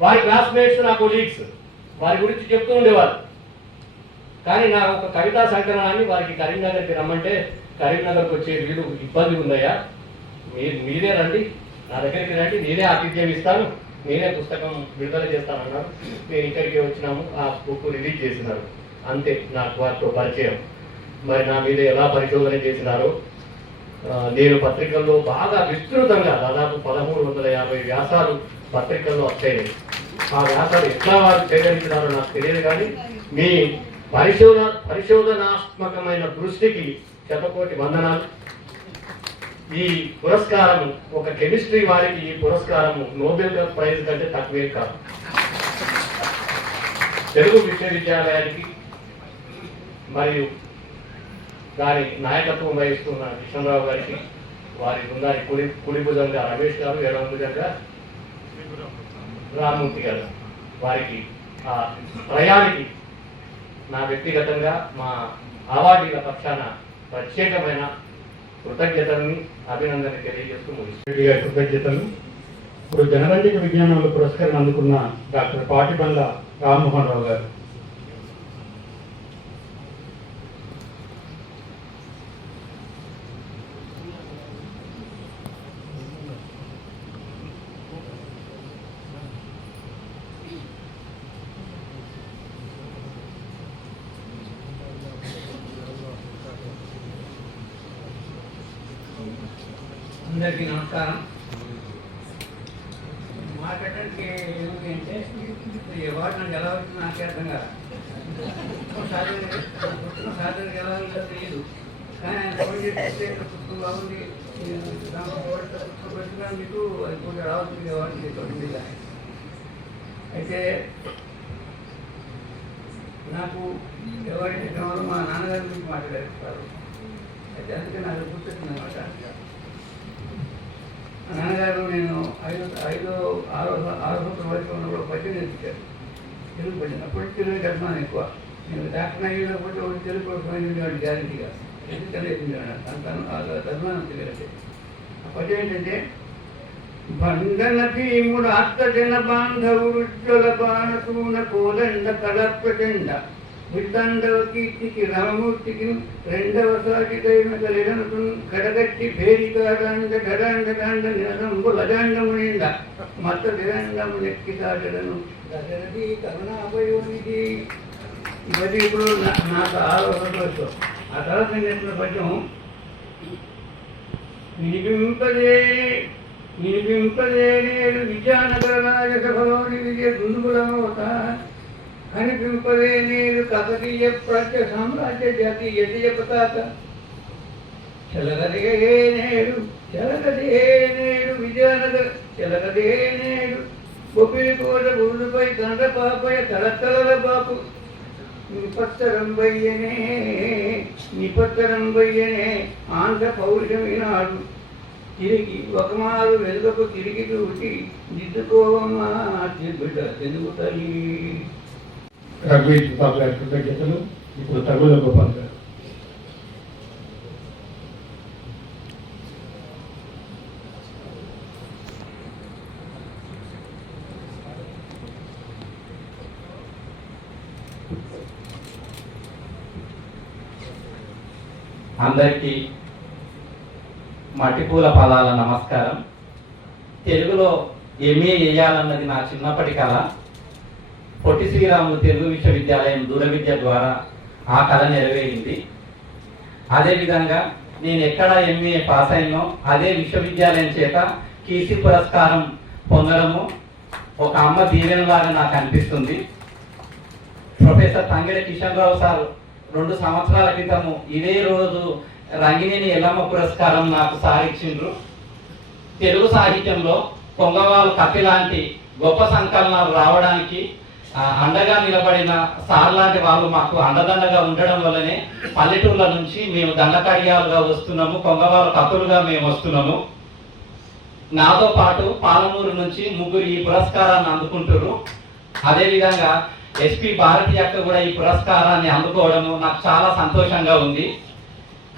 వారి క్లాస్మేట్స్, నా కొలీగ్స్, వారి గురించి చెప్తూ ఉండేవారు. కానీ నా ఒక కవితా సంకలనాన్ని వారికి కరీంనగర్కి రమ్మంటే, కరీంనగర్కి వచ్చే వీలు ఇబ్బంది ఉందయ్యా, మీరే రండి, నా దగ్గరికి రండి, నేనే ఆతిథ్యం ఇస్తాను, నేనే పుస్తకం విడుదల చేస్తానన్నారు. నేను ఇక్కడికి వచ్చినాము, ఆ బుక్ రిలీజ్ చేసినారు. అంతే నాకు వారితో పరిచయం. మరి నా మీద ఎలా పరిశోధన చేసినారో, నేను పత్రికల్లో బాగా విస్తృతంగా దాదాపు 1350 వ్యాసాలు పత్రికల్లో వచ్చాయి. ఆ వ్యాసాలు ఎట్లా వారు సేకరించినారో నాకు తెలియదు, కానీ మీ పరిశోధనాత్మకమైన దృష్టికి శతకోటి వందనాలు. ఈ పురస్కారం ఒక కెమిస్ట్రీ వారికి ఈ పురస్కారం నోబెల్ ప్రైజ్ కంటే తక్కువే కాదు. తెలుగు విశ్వవిద్యాలయానికి మరియు దాని నాయకత్వం వహిస్తున్న కిషన్రావు గారికి, వారి బృందానికి కుడి భుజంగా రమేష్ గారు, ఎడమ భుజంగా రామ్మూర్తి గారు, వారికి ఆ త్రయానికి నా వ్యక్తిగతంగా మా అవార్డీల పక్షాన ప్రత్యేకమైన కృతజ్ఞతల్ని, అభినందనని తెలియజేస్తూ ముగిస్తున్నాను. కృతజ్ఞతలు. ఇప్పుడు జనరంజక విజ్ఞానంలో పురస్కారం అందుకున్న డాక్టర్ పాటిబండ్ల రామ్మోహన్ రావు గారు. అందరికీ నమస్కారం. మాట్లాడడానికి ఏమిటి అంటే, ఈ అవార్డు నాకు ఎలా వచ్చింది నాకే అర్థం కాదు. సాధారణంగా ఎలా ఉందో తెలియదు, కానీ ఆయన ఫోన్ చేస్తే పుస్తకం బాగుంది, పుస్తకం పెట్టుకున్నాను, మీకు అది కూడా రావచ్చు అవార్డు. అయితే నాకు ఎవరైతే క్రమంలో మా నాన్నగారి గురించి మాట్లాడేస్తారు. అయితే అందుకే నాకు గుర్తొచ్చింది అనమాట. మా నాన్నగారు నేను 6 సంవత్సరాల వయసు ఉన్నప్పుడు పద్యం నేర్పించారు, తెలుగు పద్యం. అప్పుడు తెలుగు అభిమానం ఎక్కువ. నేను డాక్టర్ అయ్యేటప్పుడు ఒకటి తెలుగు పడిపోయినటువంటి గ్యారంటీగా ఎందుకని నేర్పించాను. అభిమానం తెలియదు. ఆ పద్యం ఏంటంటే, బంధన భీముడు ఆత్మజన బాంధవుడు ఉజ్వల బాణతూన కోదండ కళ ప్రచండ విత్తండవ కీర్తికి రామమూర్తికి రెండవ సాటికైన కలిగనుకు కడగట్టి భేదికాడాండ గడాండ డాండ నిరంబు లజాండము నిండ మత నిరండము నెక్కి సాటలను దశరథి కరుణాపయోనిధి. ఇవన్నీ ఇప్పుడు నాకు ఆలోచన వచ్చు. ఆ తర్వాత చెప్పిన పద్యం వినిపింపదే నేడు విద్యానగర రాజసభలోని విజయ దుందుగులమోత కనిపింపదే నేడు కకతీయ ప్రాచ్య సామ్రాజ్య జాతీయ జయ పతాక చెలగదే నేడు విజయనగర చెలగదే నేడు గొప్పిలికోట గురుపై తండ్ర పాపయ తలతల బాపు నిపత్తరంబయ్యనే ఆంధ్ర పౌరుషమైనాడు. తిరిగి ఒకమారు వెనుకకు తిరిగి చూసి దిద్దుకోవమ్మా బిడ్డ తెలుగు తల్లి. రఘువీర్ బాబు గారి కృతజ్ఞతలు. ఇప్పుడు తగుల గోపాల్ గారు. అందరికీ మట్టిపూల పదాల నమస్కారం. తెలుగులో ఎంఏ చేయాలన్నది నా చిన్నప్పటి కళ. పొట్టి శ్రీరాములు తెలుగు విశ్వవిద్యాలయం దూర విద్య ద్వారా ఆ కళ నెరవేరింది. అదేవిధంగా నేను ఎక్కడ ఎంఏ పాస్ అయినో అదే విశ్వవిద్యాలయం చేత కీర్తి పురస్కారం పొందడము ఒక అమ్మ దీవెనలాగా నాకు అనిపిస్తుంది. ప్రొఫెసర్ తంగెడ కిషన్ రావు సార్ 2 సంవత్సరాల క్రితము ఇదే రోజు రంగినేని ఎల్లమ్మ పురస్కారం నాకు సాధించిండ్రు. తెలుగు సాహిత్యంలో పొంగవాలు కత్తి లాంటి గొప్ప సంకలనాలు రావడానికి అండగా నిలబడిన సార్ లాంటి వాళ్ళు మాకు అండదండగా ఉండడం వల్లనే పల్లెటూర్ల నుంచి మేము దండకడియాలుగా వస్తున్నాము, పొంగవాలు కత్తులుగా మేము వస్తున్నాము. నాతో పాటు పాలమూరు నుంచి 3 ఈ పురస్కారాన్ని అందుకుంటారు. అదేవిధంగా ఎస్పి భారతి అక్క కూడా ఈ పురస్కారాన్ని అందుకోవడము నాకు చాలా సంతోషంగా ఉంది.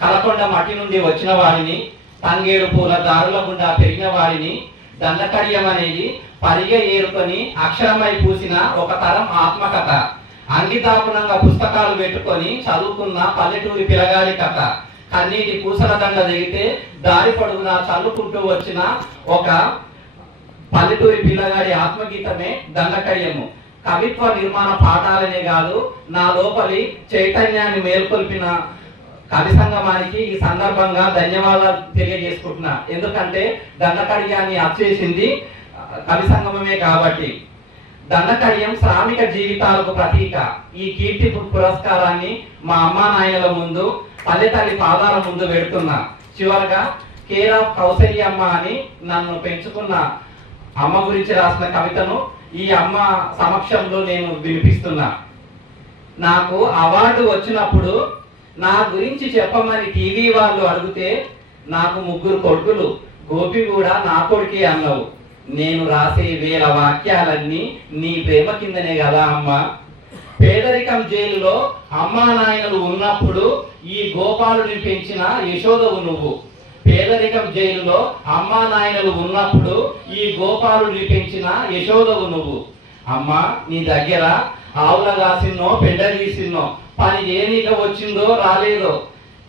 కలకొండ మట్టి నుండి వచ్చిన వాడిని, తంగేడు పూల దారుల గుండా పెరిగిన వాడిని, దండకడియం అనేది పరిగె ఏరుకొని అక్షరమై పూసిన ఒక తరం ఆత్మకథ, అంగితాపునంగా పుస్తకాలు పెట్టుకొని చదువుకున్న పల్లెటూరి పిలగాలి కథ, కన్నీటి పూసల దండ దిగితే దారి పొడుగున చల్లుకుంటూ వచ్చిన ఒక పల్లెటూరి పిల్లగాడి ఆత్మగీతమే దండకడియము. కవిత్వ నిర్మాణ పాఠాలనే కాదు, నా లోపలి చైతన్యాన్ని మేల్కొల్పిన కవి సంగమానికి ఈ సందర్భంగా ధన్యవాదాలు తెలియజేసుకుంటున్నా. ఎందుకంటే దండకడియాన్ని అచ్చేసింది కవి సంగమమే కాబట్టి. దండకడియం శ్రామిక జీవితాలకు ప్రతీక. ఈ కీర్తి పురస్కారాన్ని మా అమ్మా నాయనల ముందు, పల్లె తల్లి పాదాల ముందు పెడుతున్నా. చివరగా కేర్ ఆఫ్ కౌసల్యమ్మ అని నన్ను పెంచుకున్న అమ్మ గురించి రాసిన కవితను ఈ అమ్మ సమక్షంలో నేను వినిపిస్తున్నా. నాకు అవార్డు వచ్చినప్పుడు నా గురించి చెప్పమని టీవీ వాళ్ళు అడిగితే నాకు 3 కొడుకులు, గోపి కూడా నా కొడుకే అన్నావు. నేను రాసే 1000 వాక్యాలన్నీ నీ ప్రేమ కిందనే కదా అమ్మా. పేదరికం జైలులో అమ్మా నాయనలు ఉన్నప్పుడు ఈ గోపాలుని పెంచిన యశోదవు నువ్వు. పేదరికం జైలులో అమ్మా నాయనలు ఉన్నప్పుడు ఈ గోపాలుని పెంచిన యశోదవు నువ్వు. అమ్మా నీ దగ్గర ఆవుల కాసిన్నో పెండ తీసిన్నో పని ఏనిక వచ్చిందో రాలేదో,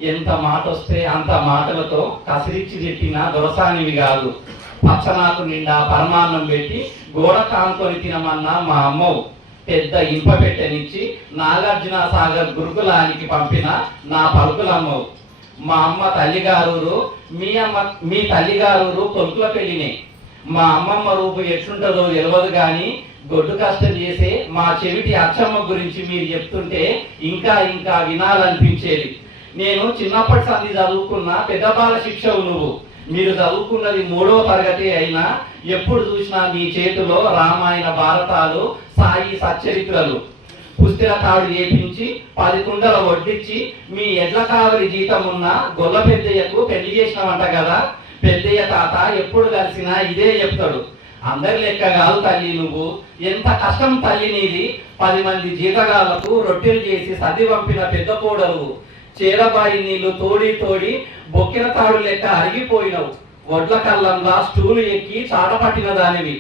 ఎంత మాట వస్తే అంత మాటలతో కసిరిచ్చి చెప్పిన దొరసానివి కాదు. పచ్చనాకు నిండా పరమాన్నం పెట్టి గోడ కానుకొని తినమన్నా మా అమ్మవు. పెద్ద ఇంప పెట్టనిచ్చి నాగార్జున సాగర్ గురుకులానికి పంపిన నా పలుకులమ్మవు. మా అమ్మ తల్లిగారూరు, మీ తల్లిగారూరు కొలుకుల పెళ్లినే. మా అమ్మమ్మ రూపు ఎట్లుంటుందో తెలియదు కానీ గొడ్డు కష్టం చేసే మా చెవిటి అచ్చమ్మ గురించి మీరు చెప్తుంటే ఇంకా ఇంకా వినాలనిపించేది. నేను చిన్నప్పటి సంధి చదువుకున్న పెద్ద బాల శిక్షవు నువ్వు. మీరు చదువుకున్నది 3వ తరగతి అయినా ఎప్పుడు చూసినా మీ చేతిలో రామాయణ భారతాలు, సాయి సచ్చరిత్రలు, పుస్తెల తాడు చేపించి 10 కుండల వడ్డిచ్చి మీ ఎడ్ల కావలి జీతం ఉన్న గొల్ల పెద్దయ్యకు పెళ్లి చేసినవంట కదా. పెద్దయ్య తాత ఎప్పుడు కలిసినా ఇదే చెప్తాడు, అందరి లెక్క కాదు తల్లి నువ్వు, ఎంత కష్టం తల్లి నీది. 10 మంది జీతగాళ్లకు రొట్టెలు చేసి సర్ది పంపిన పెద్ద కోడలు. చేరబాయి నీళ్లు తోడి తోడి బొక్కిన తాడు లెక్క అరిగిపోయినవు. వడ్ల కళ్ళంలా స్టూలు ఎక్కి చాటపట్టిన దానివి.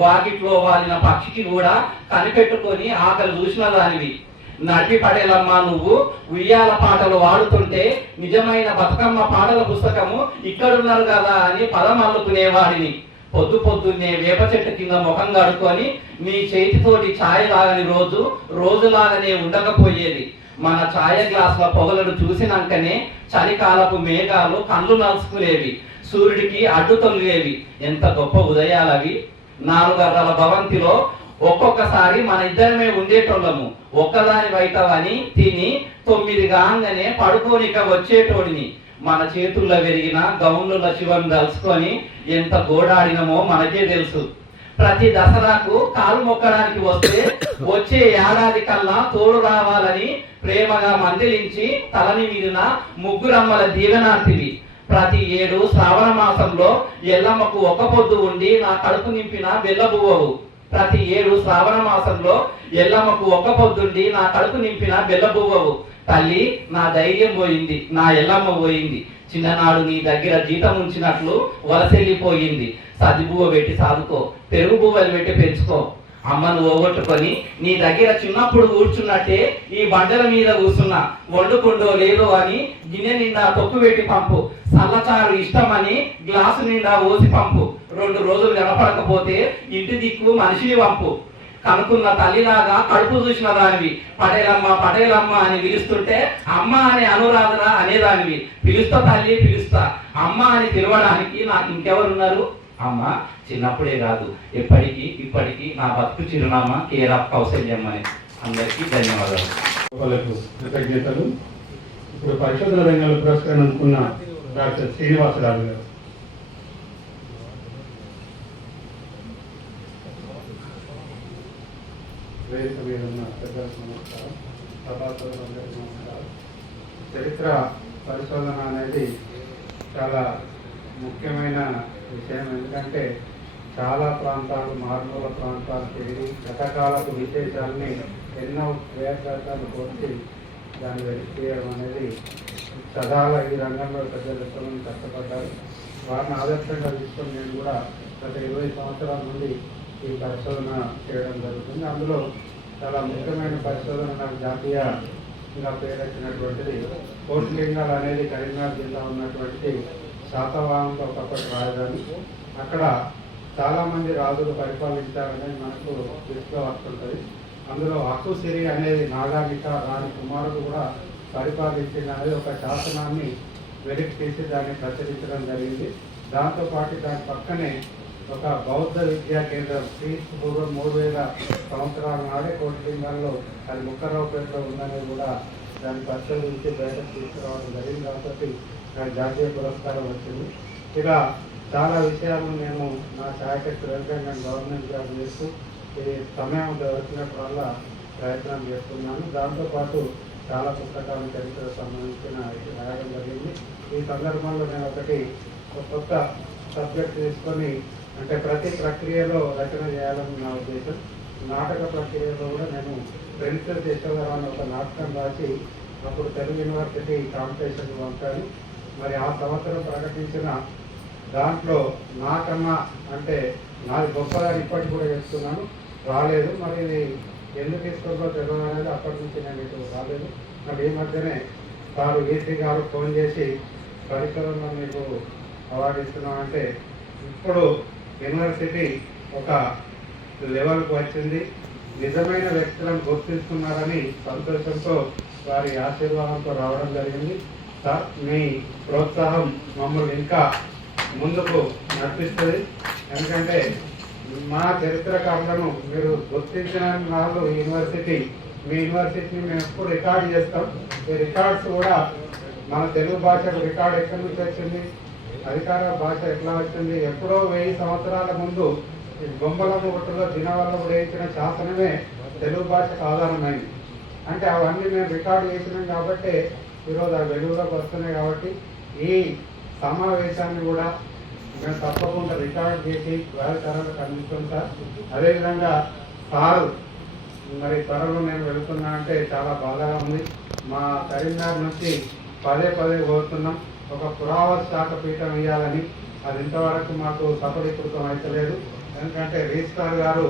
వాకిట్లో వాలిన పక్షికి కూడా కనిపెట్టుకొని ఆకలి చూసిన దానివి. నడిపి పడేలమ్మా నువ్వు ఉయ్యాల పాటలు వాడుతుంటే నిజమైన బతుకమ్మ పాటల పుస్తకము ఇక్కడున్నారు కదా అని పదం అల్లుకునేవాడిని. పొద్దున్నే వేప చెట్టు కింద ముఖం కడుక్కొని నీ చేతితోటి ఛాయ్ లాగని రోజులాగానే ఉండకపోయేది. మన ఛాయ గ్లాసుల పొగలను చూసినాకనే చలికాలపు మేఘాలు కళ్ళు నలుసుకునేవి, సూర్యుడికి అడ్డు తొలిగేవి. ఎంత గొప్ప ఉదయాలవి. 4 గంటల భవంతిలో ఒక్కొక్కసారి మన ఇద్దరమే ఉండేటోళ్ళము. ఒక్కదాని బయటవని తిని 9 కాగానే పడుకోనిక వచ్చేటోడిని. మన చేతుల్లో విరిగిన గౌన్ల శివం దలుచుకొని ఎంత గోడాడినమో మనకే తెలుసు. ప్రతి దసరాకు కాలు మొక్కడానికి వస్తే వచ్చే ఏడాది కల్లా తోడు రావాలని ప్రేమగా మందిలించి తలని మీదిన ముగ్గురమ్మల దీవెనార్తివి. ప్రతి ఏడు శ్రావణ మాసంలో ఎల్లమ్మకు ఒక్క పొద్దు ఉండి నా కడుపు నింపిన బెల్లబువ్వవు. ప్రతి ఏడు శ్రావణ మాసంలో ఎల్లమ్మకు ఒక్క పొద్దుండి నా కడుపు నింపిన బెల్లబువ్వవు. తల్లి నా ధైర్యం పోయింది, నా ఎల్లమ్మ పోయింది. చిన్ననాడు నీ దగ్గర జీతం ఉంచినట్లు వలసెళ్ళిపోయింది. సదిబువ్వ పెట్టి సాదుకో, పెరుగు బువ్వలు పెట్టి పెంచుకో. అమ్మను ఓగొట్టుకొని నీ దగ్గర చిన్నప్పుడు కూర్చున్నట్టే ఈ బండల మీద కూర్చున్నా. వండుకుండో లేదో అని గిన్నె నిండా తొక్కు పెట్టి పంపు. సల్లచారు ఇష్టమని గ్లాసు నిండా ఓసి పంపు. 2 రోజులు కనపడకపోతే ఇంటి దిక్కు మనిషిని పంపు. కనుకున్న తల్లిలాగా కడుపు చూసిన దానివి. పటేలమ్మ అని పిలుస్తుంటే అమ్మ అని అనురాధరా అనేదానివి. పిలుస్తా తల్లి పిలుస్తా, అమ్మ అని పిలవడానికి నాకు ఇంకెవరున్నారు? అమ్మ చిన్నప్పుడే కాదు ఎప్పటికీ ఇప్పటికీ నా బతుకు చిరునామా కేర్ ఆఫ్ కౌశల్యం అని. అందరికీ ధన్యవాదాలు. వాళ్ళకు కృతజ్ఞతలు. ఇప్పుడు పరిశోధన రంగంలో పురస్కారం అందుకున్న డాక్టర్ శ్రీనివాసరావు గారు. వేదిక మీద ఉన్న పెద్దలకు నమస్కారం, సభాసదులందరికీ నమస్కారం. చరిత్ర పరిశోధన అనేది చాలా ముఖ్యమైన విషయం. ఎందుకంటే చాలా ప్రాంతాలు, మారుమూల ప్రాంతాలు తిరిగి గతకాలపు విశేషాలని ఎన్నో ప్రయత్నాలు కోర్చి దాన్ని వెలికియడం అనేది సదాల ఈ రంగంలో పెద్దలు ఎంతోమంది కష్టపడ్డారు. వారిని ఆదర్శంగా తీసుకొని నేను కూడా గత 20 సంవత్సరాల నుండి ఈ పరిశోధన చేయడం జరుగుతుంది. అందులో చాలా ముఖ్యమైన పరిశోధన నాకు జాతీయంగా పేరెత్తినటువంటిది కోటిలింగాలు అనేది కరీంనగర్ జిల్లా ఉన్నటువంటి శాతవాహనంలో ఒకప్పటి రాజధాని. అక్కడ చాలామంది రాజులు పరిపాలించారనేది మనకు దృష్టిలో వస్తుంటుంది. అందులో అక్కుసిరి అనేది నాగామిక రాణి కుమారుడు కూడా పరిపాలించిన అనేది ఒక శాసనాన్ని వెలికి తీసి దాన్ని ప్రచురించడం జరిగింది. దాంతోపాటు దాని పక్కనే ఒక బౌద్ధ విద్యా కేంద్రం క్రీస్తు పూర్వం 3000 సంవత్సరాల నాడే కోటిలింగాల్లో అది ముక్కరావుపేటలో ఉందనేది కూడా దాన్ని పరిశోధించి బయటకు తీసుకురావడం జరిగింది. కాబట్టి నాకు జాతీయ పురస్కారం వచ్చింది. ఇలా చాలా విషయాలు నేను నా సహాయశక్తి వెంటనే గవర్నమెంట్ జాబ్ చేస్తూ ఈ సమయం వచ్చినప్పుడల్లా ప్రయత్నం చేస్తున్నాను. దాంతోపాటు చాలా పుస్తకాలు చరిత్రకు సంబంధించిన రాయడం జరిగింది. ఈ సందర్భంలో నేను ఒక కొత్త సబ్జెక్ట్ తీసుకొని అంటే ప్రతి ప్రక్రియలో రచన చేయాలని నా ఉద్దేశం. నాటక ప్రక్రియలో కూడా నేను ప్రిన్సెస్ యశోధర ఒక నాటకం రాసి అప్పుడు తెలుగు యూనివర్సిటీ కాంపిటీషన్ పంపాను. మరి ఆ సంవత్సరం ప్రకటించిన దాంట్లో నాకన్నా అంటే నాది గొప్పగా ఇప్పటికి కూడా చేస్తున్నాను, రాలేదు. మరి ఇది ఎందుకు ఇస్తుందో తెలియదు అనేది అప్పటి నుంచి నేను ఇటు రాలేదు. మరి ఈ మధ్యనే సారు ఈసీ గారు ఫోన్ చేసి పరిసరంలో మీకు అవార్డు ఇస్తున్నామంటే ఇప్పుడు యూనివర్సిటీ ఒక లెవెల్కి వచ్చింది, నిజమైన వ్యక్తులను గుర్తిస్తున్నారని సంతోషంతో వారి ఆశీర్వాదంతో రావడం జరిగింది. సార్ మీ ప్రోత్సాహం మమ్మల్ని ఇంకా ముందుకు నడిపిస్తుంది. ఎందుకంటే మా చరిత్రకారులను మీరు గుర్తించిన నాళ్ళు యూనివర్సిటీ మీ యూనివర్సిటీని మేము ఎప్పుడు రికార్డు చేస్తాం. ఈ రికార్డ్స్ కూడా మన తెలుగు భాషకు రికార్డు ఎక్కడి నుంచి వచ్చింది, అధికార భాష ఎట్లా వచ్చింది, ఎప్పుడో 1000 సంవత్సరాల ముందు బొమ్మలమ్మ గుట్టలో దినవల్ల వేయించిన శాసనమే తెలుగు భాషకు ఆధారమైంది. అంటే అవన్నీ మేము రికార్డు చేసినాం కాబట్టి ఈరోజు ఆ వెలుగులోకి వస్తున్నాయి. కాబట్టి ఈ సమావేశాన్ని కూడా మేము తప్పకుండా రికార్డు చేసి వారి తరాలకు అందిస్తాం సార్. అదేవిధంగా సారు మరి త్వరలో నేను వెళుతున్నా అంటే చాలా బాధగా ఉంది. మా కరీంనగర్ నుంచి పదే కోరుతున్నాం ఒక పురావస్తు శాఖ పీఠం ఇవ్వాలని. అది ఇంతవరకు మాకు సఫలీకృతం అయితలేదు. ఎందుకంటే రిజిస్ట్రార్ గారు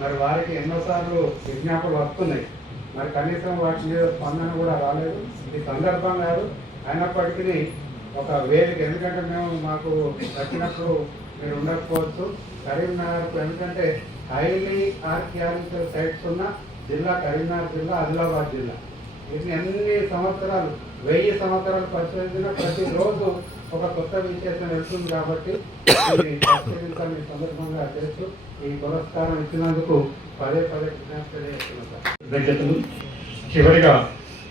మరి వారికి ఎన్నోసార్లు విజ్ఞాపనలు వస్తున్నాయి. మరి కనీసం వాటి మీద స్పందన కూడా రాలేదు. ఇది సందర్భం కాదు, అయినప్పటికీ ఒక వేదిక, ఎందుకంటే మేము మాకు వచ్చినప్పుడు మీరు ఉండకపోవచ్చు. కరీంనగర్కు ఎందుకంటే హైలీ ఆర్కియాలజికల్ సైట్స్ ఉన్న జిల్లా కరీంనగర్ జిల్లా, ఆదిలాబాద్ జిల్లా. వీటిని ఎన్ని సంవత్సరాలు 1000 సంవత్సరాలు పరిశోధించినా ప్రతిరోజు ఒక కొత్త విశేషం వెళ్తుంది. కాబట్టి ఇది పరిశీలించాలని సందర్భంగా చేస్తూ ఈ పురస్కారం ఇచ్చినందుకు పదే విజ్ఞప్తి తెలియజేస్తున్నాను. చివరిగా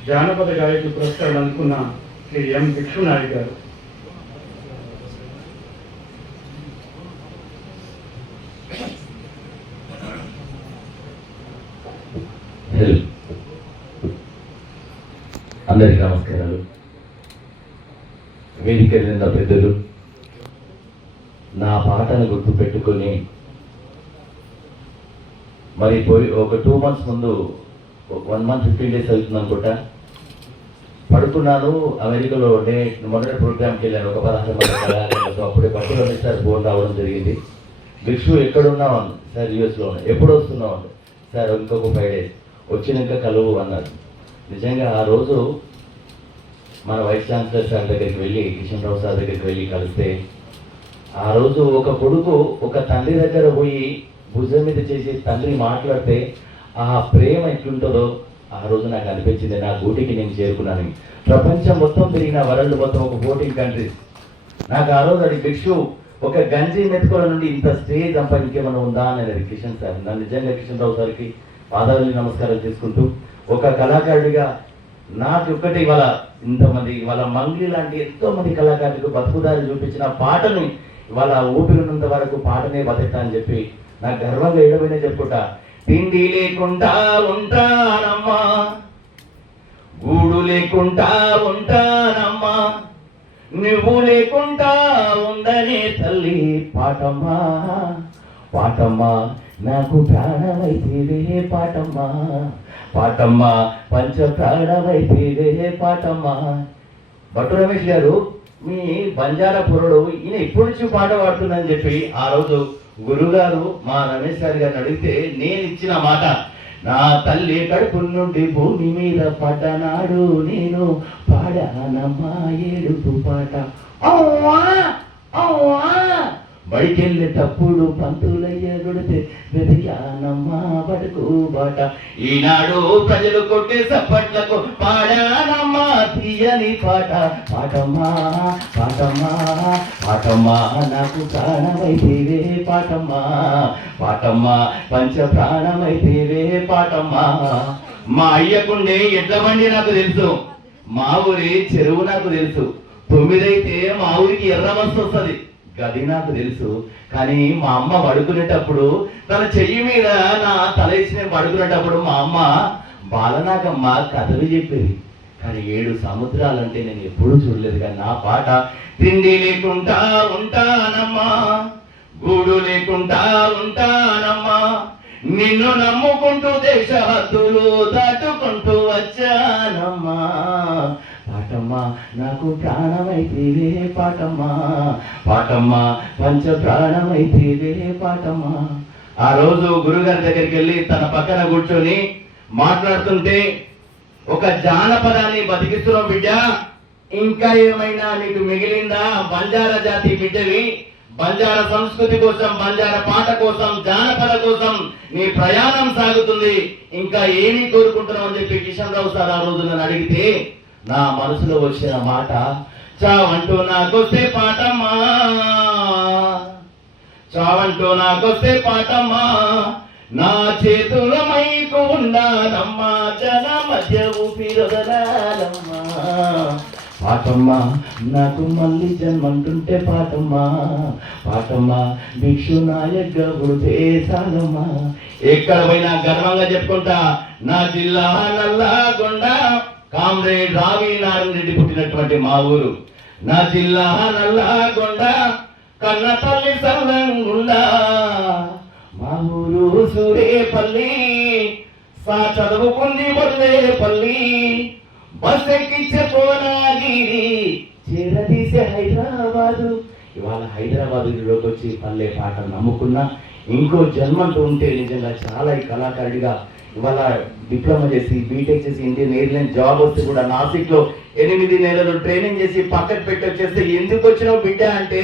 జానపద గాయకుడి పురస్కారం అందుకున్న శ్రీ ఎం విష్ణునాయక్ గారు. అందరికీ నమస్కారాలు. వేదిక నింద పెద్దలు, నా పాటను గుర్తు పెట్టుకొని మరి పోయి ఒక 2 months ముందు 1 month 15 days అవుతుంది అనుకుంటా, పడుకున్నాను. అమెరికాలో మొదటి ప్రోగ్రామ్కి వెళ్ళాను ఒక 16 మంది కళాకారులతో. అప్పుడే పట్టులో సార్ ఫోన్ రావడం జరిగింది. భిక్షు ఎక్కడున్నావు సార్? యూఎస్లో ఉన్నా. ఎప్పుడు వస్తున్నావు సార్? ఇంకొక 5 days వచ్చినాక కలువు అన్నారు. నిజంగా ఆ రోజు మన వైస్ ఛాన్సలర్ సార్ దగ్గరికి వెళ్ళి, కిషన్ రావు సార్ దగ్గరికి వెళ్ళి కలిస్తే, ఆ రోజు ఒక కొడుకు ఒక తండ్రి దగ్గర పోయి భుజం మీద చేసి తండ్రి మాట్లాడితే ఆ ప్రేమ ఎట్లుంటుందో ఆ రోజు నాకు అనిపించింది. నా గూటికి నేను చేరుకున్నాను. ప్రపంచం మొత్తం తిరిగిన, వరల్డ్ మొత్తం ఒక 14 countries. నాకు ఆ రోజు అది భిక్షు ఒక గంజి మెతుకుల నుండి ఇంత స్టేజ్ సంపా ఇంకేమైనా ఉందా అనేది కిషన్ సార్. నన్ను నిజంగా కిషన్ రావు సార్కి పాదావళి నమస్కారాలు చేసుకుంటూ, ఒక కళాకారుడిగా నాకు ఒక్కటి ఇవాళ ఇంతమంది ఇవాళ మంగ్లీ లాంటి ఎంతో మంది కళాకారులకు బతుకుదారి చూపించిన పాటని ఇవాళ ఊపిరినంత వరకు పాటనే బతుకుతా అని చెప్పి నాకు గర్వంగా ఏడవైనా చెప్పుకుంటా. తిండి లేకుండా ఉంటానమ్మా, గూడు లేకుండా ఉంటానమ్మా, నువ్వు లేకుండా ఉండనే తల్లి పాటమ్మా, పాటమ్మా నాకు ప్రాణమైతేవే పాటమ్మా, పాటమ్మా పంచ ప్రాణమైతేవే పాటమ్మా. భట్టు రమేష్ గారు మీ బంజారాపురుడు ఈయన ఇప్పటి నుంచి పాట పాడుతుందని చెప్పి ఆ రోజు గురుగారు మా రమేష్ గారిని అడిగితే నేను ఇచ్చిన మాట, నా తల్లి కడుపు నుండి భూమి మీద పడ్డనాడు నేను పాడానమ్మా ఏడుపు పాట. బడికెళ్ళేటప్పుడు పంతులయ్య కొడితే వెతికానమ్మా బడుకు బాట. ఈనాడు ప్రజలు కొట్టే సప్పట్లకు పాడానమ్మా తీయని పాట. పాటమ్మా పాటమ్మా పాటమ్మా నాకు ప్రాణమైతేవే పాటమ్మా, పాటమ్మా పంచ ప్రాణమైతేవే పాటమ్మా. మా అయ్యకుండే ఎడ్ల బండి నాకు తెలుసు, మా ఊరి చెరువు నాకు తెలుసు. 9 అయితే మా ఊరికి ఎర్ర బస్సు వస్తుంది, గది నాకు తెలుసు. కానీ మా అమ్మ పడుకునేటప్పుడు తన చెయ్యి మీద నా తలేసి నేను పడుకునేటప్పుడు మా అమ్మ బాలనాగమ్మ కథలు చెప్పేది. కానీ 7 సముద్రాలంటే నేను ఎప్పుడూ చూడలేదు. కానీ నా పాట తిండి లేకుండా ఉంటానమ్మా, గూడు లేకుండా ఉంటానమ్మా, నిన్ను నమ్ముకుంటూ దేశ హద్దులు దాటుకుంటూ వచ్చానమ్మా, పాటమ్మా నాకు ప్రాణమైతేవే పాటమ్మా, పాటమ్మా పంచ ప్రాణమైతేవే పాటమ్మా. ఆ రోజు గురుగారి దగ్గరికి వెళ్ళి తన పక్కన కూర్చొని మాట్లాడుతుంటే, ఒక జానపదాన్ని బతికిస్తున్నాం బిడ్డ, ఇంకా ఏమైనా నీకు మిగిలిందా? బంజారా జాతి బిడ్డవి, బంజారా సంస్కృతి కోసం, బంజారా పాట కోసం, జానపద కోసం నీ ప్రయాణం సాగుతుంది, ఇంకా ఏమీ కోరుకుంటున్నావు అని చెప్పి కిషన్ రావు సార్ ఆ రోజు నన్ను అడిగితే నా మనసులో వచ్చిన మాట, చావంటూ నాకొస్తే పాటమ్మా, చావంటూ నాకొస్తే పాటమ్మా, నా చేతుల మైకు ఉండాలమ్మా, జన మధ్య ఊపిరొదలాలమ్మా, పాటమ్మా నాకు మళ్ళీ జన్మంటుంటే పాటమ్మా, పాటమ్మా భిక్షు నాయకగా పుడితే సాగమ్మా. ఎక్కడ పోయినా గర్వంగా చెప్పుకుంటా, నా జిల్లా నల్లగొండ, కామ్రేడ్ రావి నారాయణ రెడ్డి పుట్టినటువంటి మా ఊరు. నా జిల్లా నల్లగొండ, కన్న తల్లి సల్లంగుండా, మా ఊరు సూరేపల్లి, చదువుకుంది బొల్లేపల్లి, బస్ ఎక్కించే పోనాగిరి, చేరదీసే హైదరాబాదు. ఇవాళ హైదరాబాద్లోకి వచ్చి పల్లె పాటలు నమ్ముకున్నా ఇంకో జన్మంటూ ఉంటే నిజంగా చాలా ఈ కళాకారుడిగా ఇవాళ డిప్లొమా చేసి బీటెక్ చేసి ఇండియన్ ఎయిర్లైన్ జాబ్ వస్తే కూడా నాసిక్లో 8 నెలలు ట్రైనింగ్ చేసి పక్కకు పెట్టి వచ్చేస్తే ఎందుకు వచ్చినావు బిడ్డ అంటే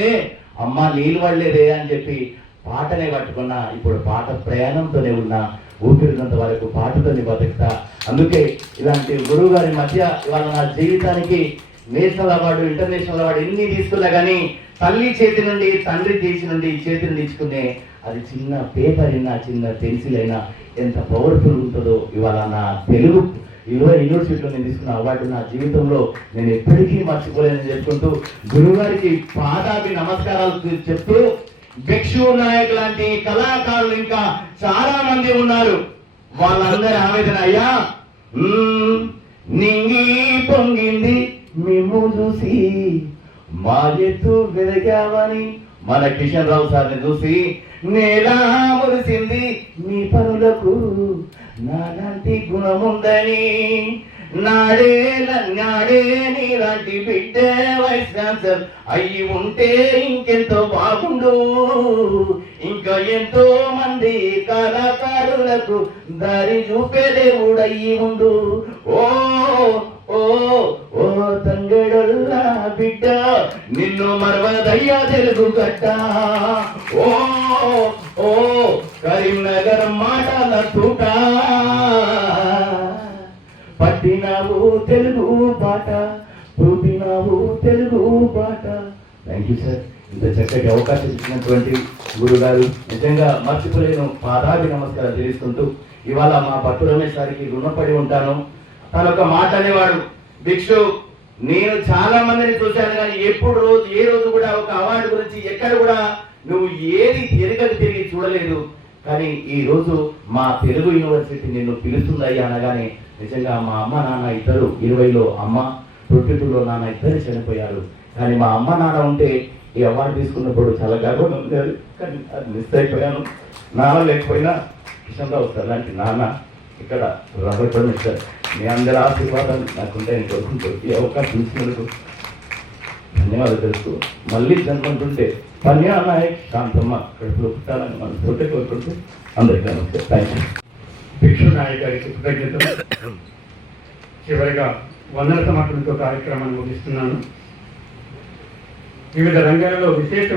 అమ్మ నీళ్ళు పడలేదే అని చెప్పి పాటనే పట్టుకున్నా. ఇప్పుడు పాట ప్రయాణంతోనే ఉన్నా, ఊపిరినంత వరకు పాటతోనే బతుకుతా. అందుకే ఇలాంటి గురువు గారి మధ్య ఇవాళ నా జీవితానికి నేషనల్ అవార్డు, ఇంటర్నేషనల్ అవార్డు ఎన్ని తీసుకున్నా కానీ తల్లి చేతి నుండి, తండ్రి చేతి నుండి చేతి నుండి ఇచ్చుకునే అది చిన్న పేపర్ అయినా, చిన్న పెన్సిల్ అయినా ఎంత పవర్ఫుల్ ఉంటుందో ఇవాళ నా తెలుగు యూనివర్సిటీలో నేను తీసుకున్న అవార్డు నా జీవితంలో నేను ఎప్పటికీ మర్చిపోలేనని చెప్పుకుంటూ గురువుగారికి పాదాభి నమస్కారాలు చెప్తూ భిక్షు నాయక్ లాంటి కళాకారులు ఇంకా చాలా మంది ఉన్నారు. వాళ్ళందరి ఆవేదన అయ్యా నింగి పొంగింది మేము చూసి మా ఎత్తు వెదగావని మన కిషన్ రావు సార్ని చూసి నేలా మురిసింది మీ పనులకు నాలాంటి గుణముందని నాడే నీలాంటి బిడ్డ వైస్ ఛాన్సలర్ అయ్యి ఉంటే ఇంకెంతో బాగుండు. ఇంకా ఎంతో మంది కళాకారులకు దారి చూపే దేవుడయ్యి ఉండు. ఓ ఓ ఓ తంగెడల్లా బిడ్డ నిన్ను మరవదయ్యా తెలుగు గడ్డ. ఓ ఓ కరీంనగర్ మాటల తూట పట్టినావు తెలుగు బాట, చూపినావు తెలుగు బాట. Thank you sir. ఇంత చక్కటి అవకాశం ఇచ్చినటువంటి గురుగారు నిజంగా మర్చిపోలేను. పాదాభి నమస్కారం తెలుసుకుంటూ ఇవాళ మా పట్టు రమేష్ గారికి రుణపడి ఉంటాను. తను ఒక మాట అనేవాడు, భిక్షు నేను చాలా మందిని చూశాను కానీ ఏ రోజు కూడా ఒక అవార్డు గురించి ఎక్కడ కూడా నువ్వు ఏది తిరిగి చూడలేదు. కానీ ఈ రోజు మా తెలుగు యూనివర్సిటీ నిన్ను పిలుస్తుందయ్యా అనగానే నిజంగా మా అమ్మ నాన్న ఇద్దరు 20లో అమ్మ 22లో నాన్న ఇద్దరు చనిపోయారు. కానీ మా అమ్మ నాన్న ఉంటే ఈ అవార్డు తీసుకున్నప్పుడు చాలా గర్వంగా ఉండేది. కానీ అది మిస్ అయిపోయాను. నాన్న లేకపోయినా కిషన్ రావు సార్ లాంటి నాన్న ఇక్కడ రాబోయే సార్ మీ అందరి ఆశీర్వాదాలు నాకుంటే నేను కోరుకుంటూ ఈ అవకాశం ఇచ్చినందుకు ధన్యవాదాలు తెలుస్తూ మళ్ళీ జన్మంటుంటే పన్యా నాయక్ శాంతమ్మ కడుపులో పుట్టాలని మనసుతోటే కోరుకుంటూ అందరికీ నమస్తే. Thank you. భిక్షు నాయక్ గారికి కృతజ్ఞతలు. చివరిగా వందన సమర్పణతో కార్యక్రమాన్ని ముగిస్తున్నాను. వివిధ రంగాలలో విశేష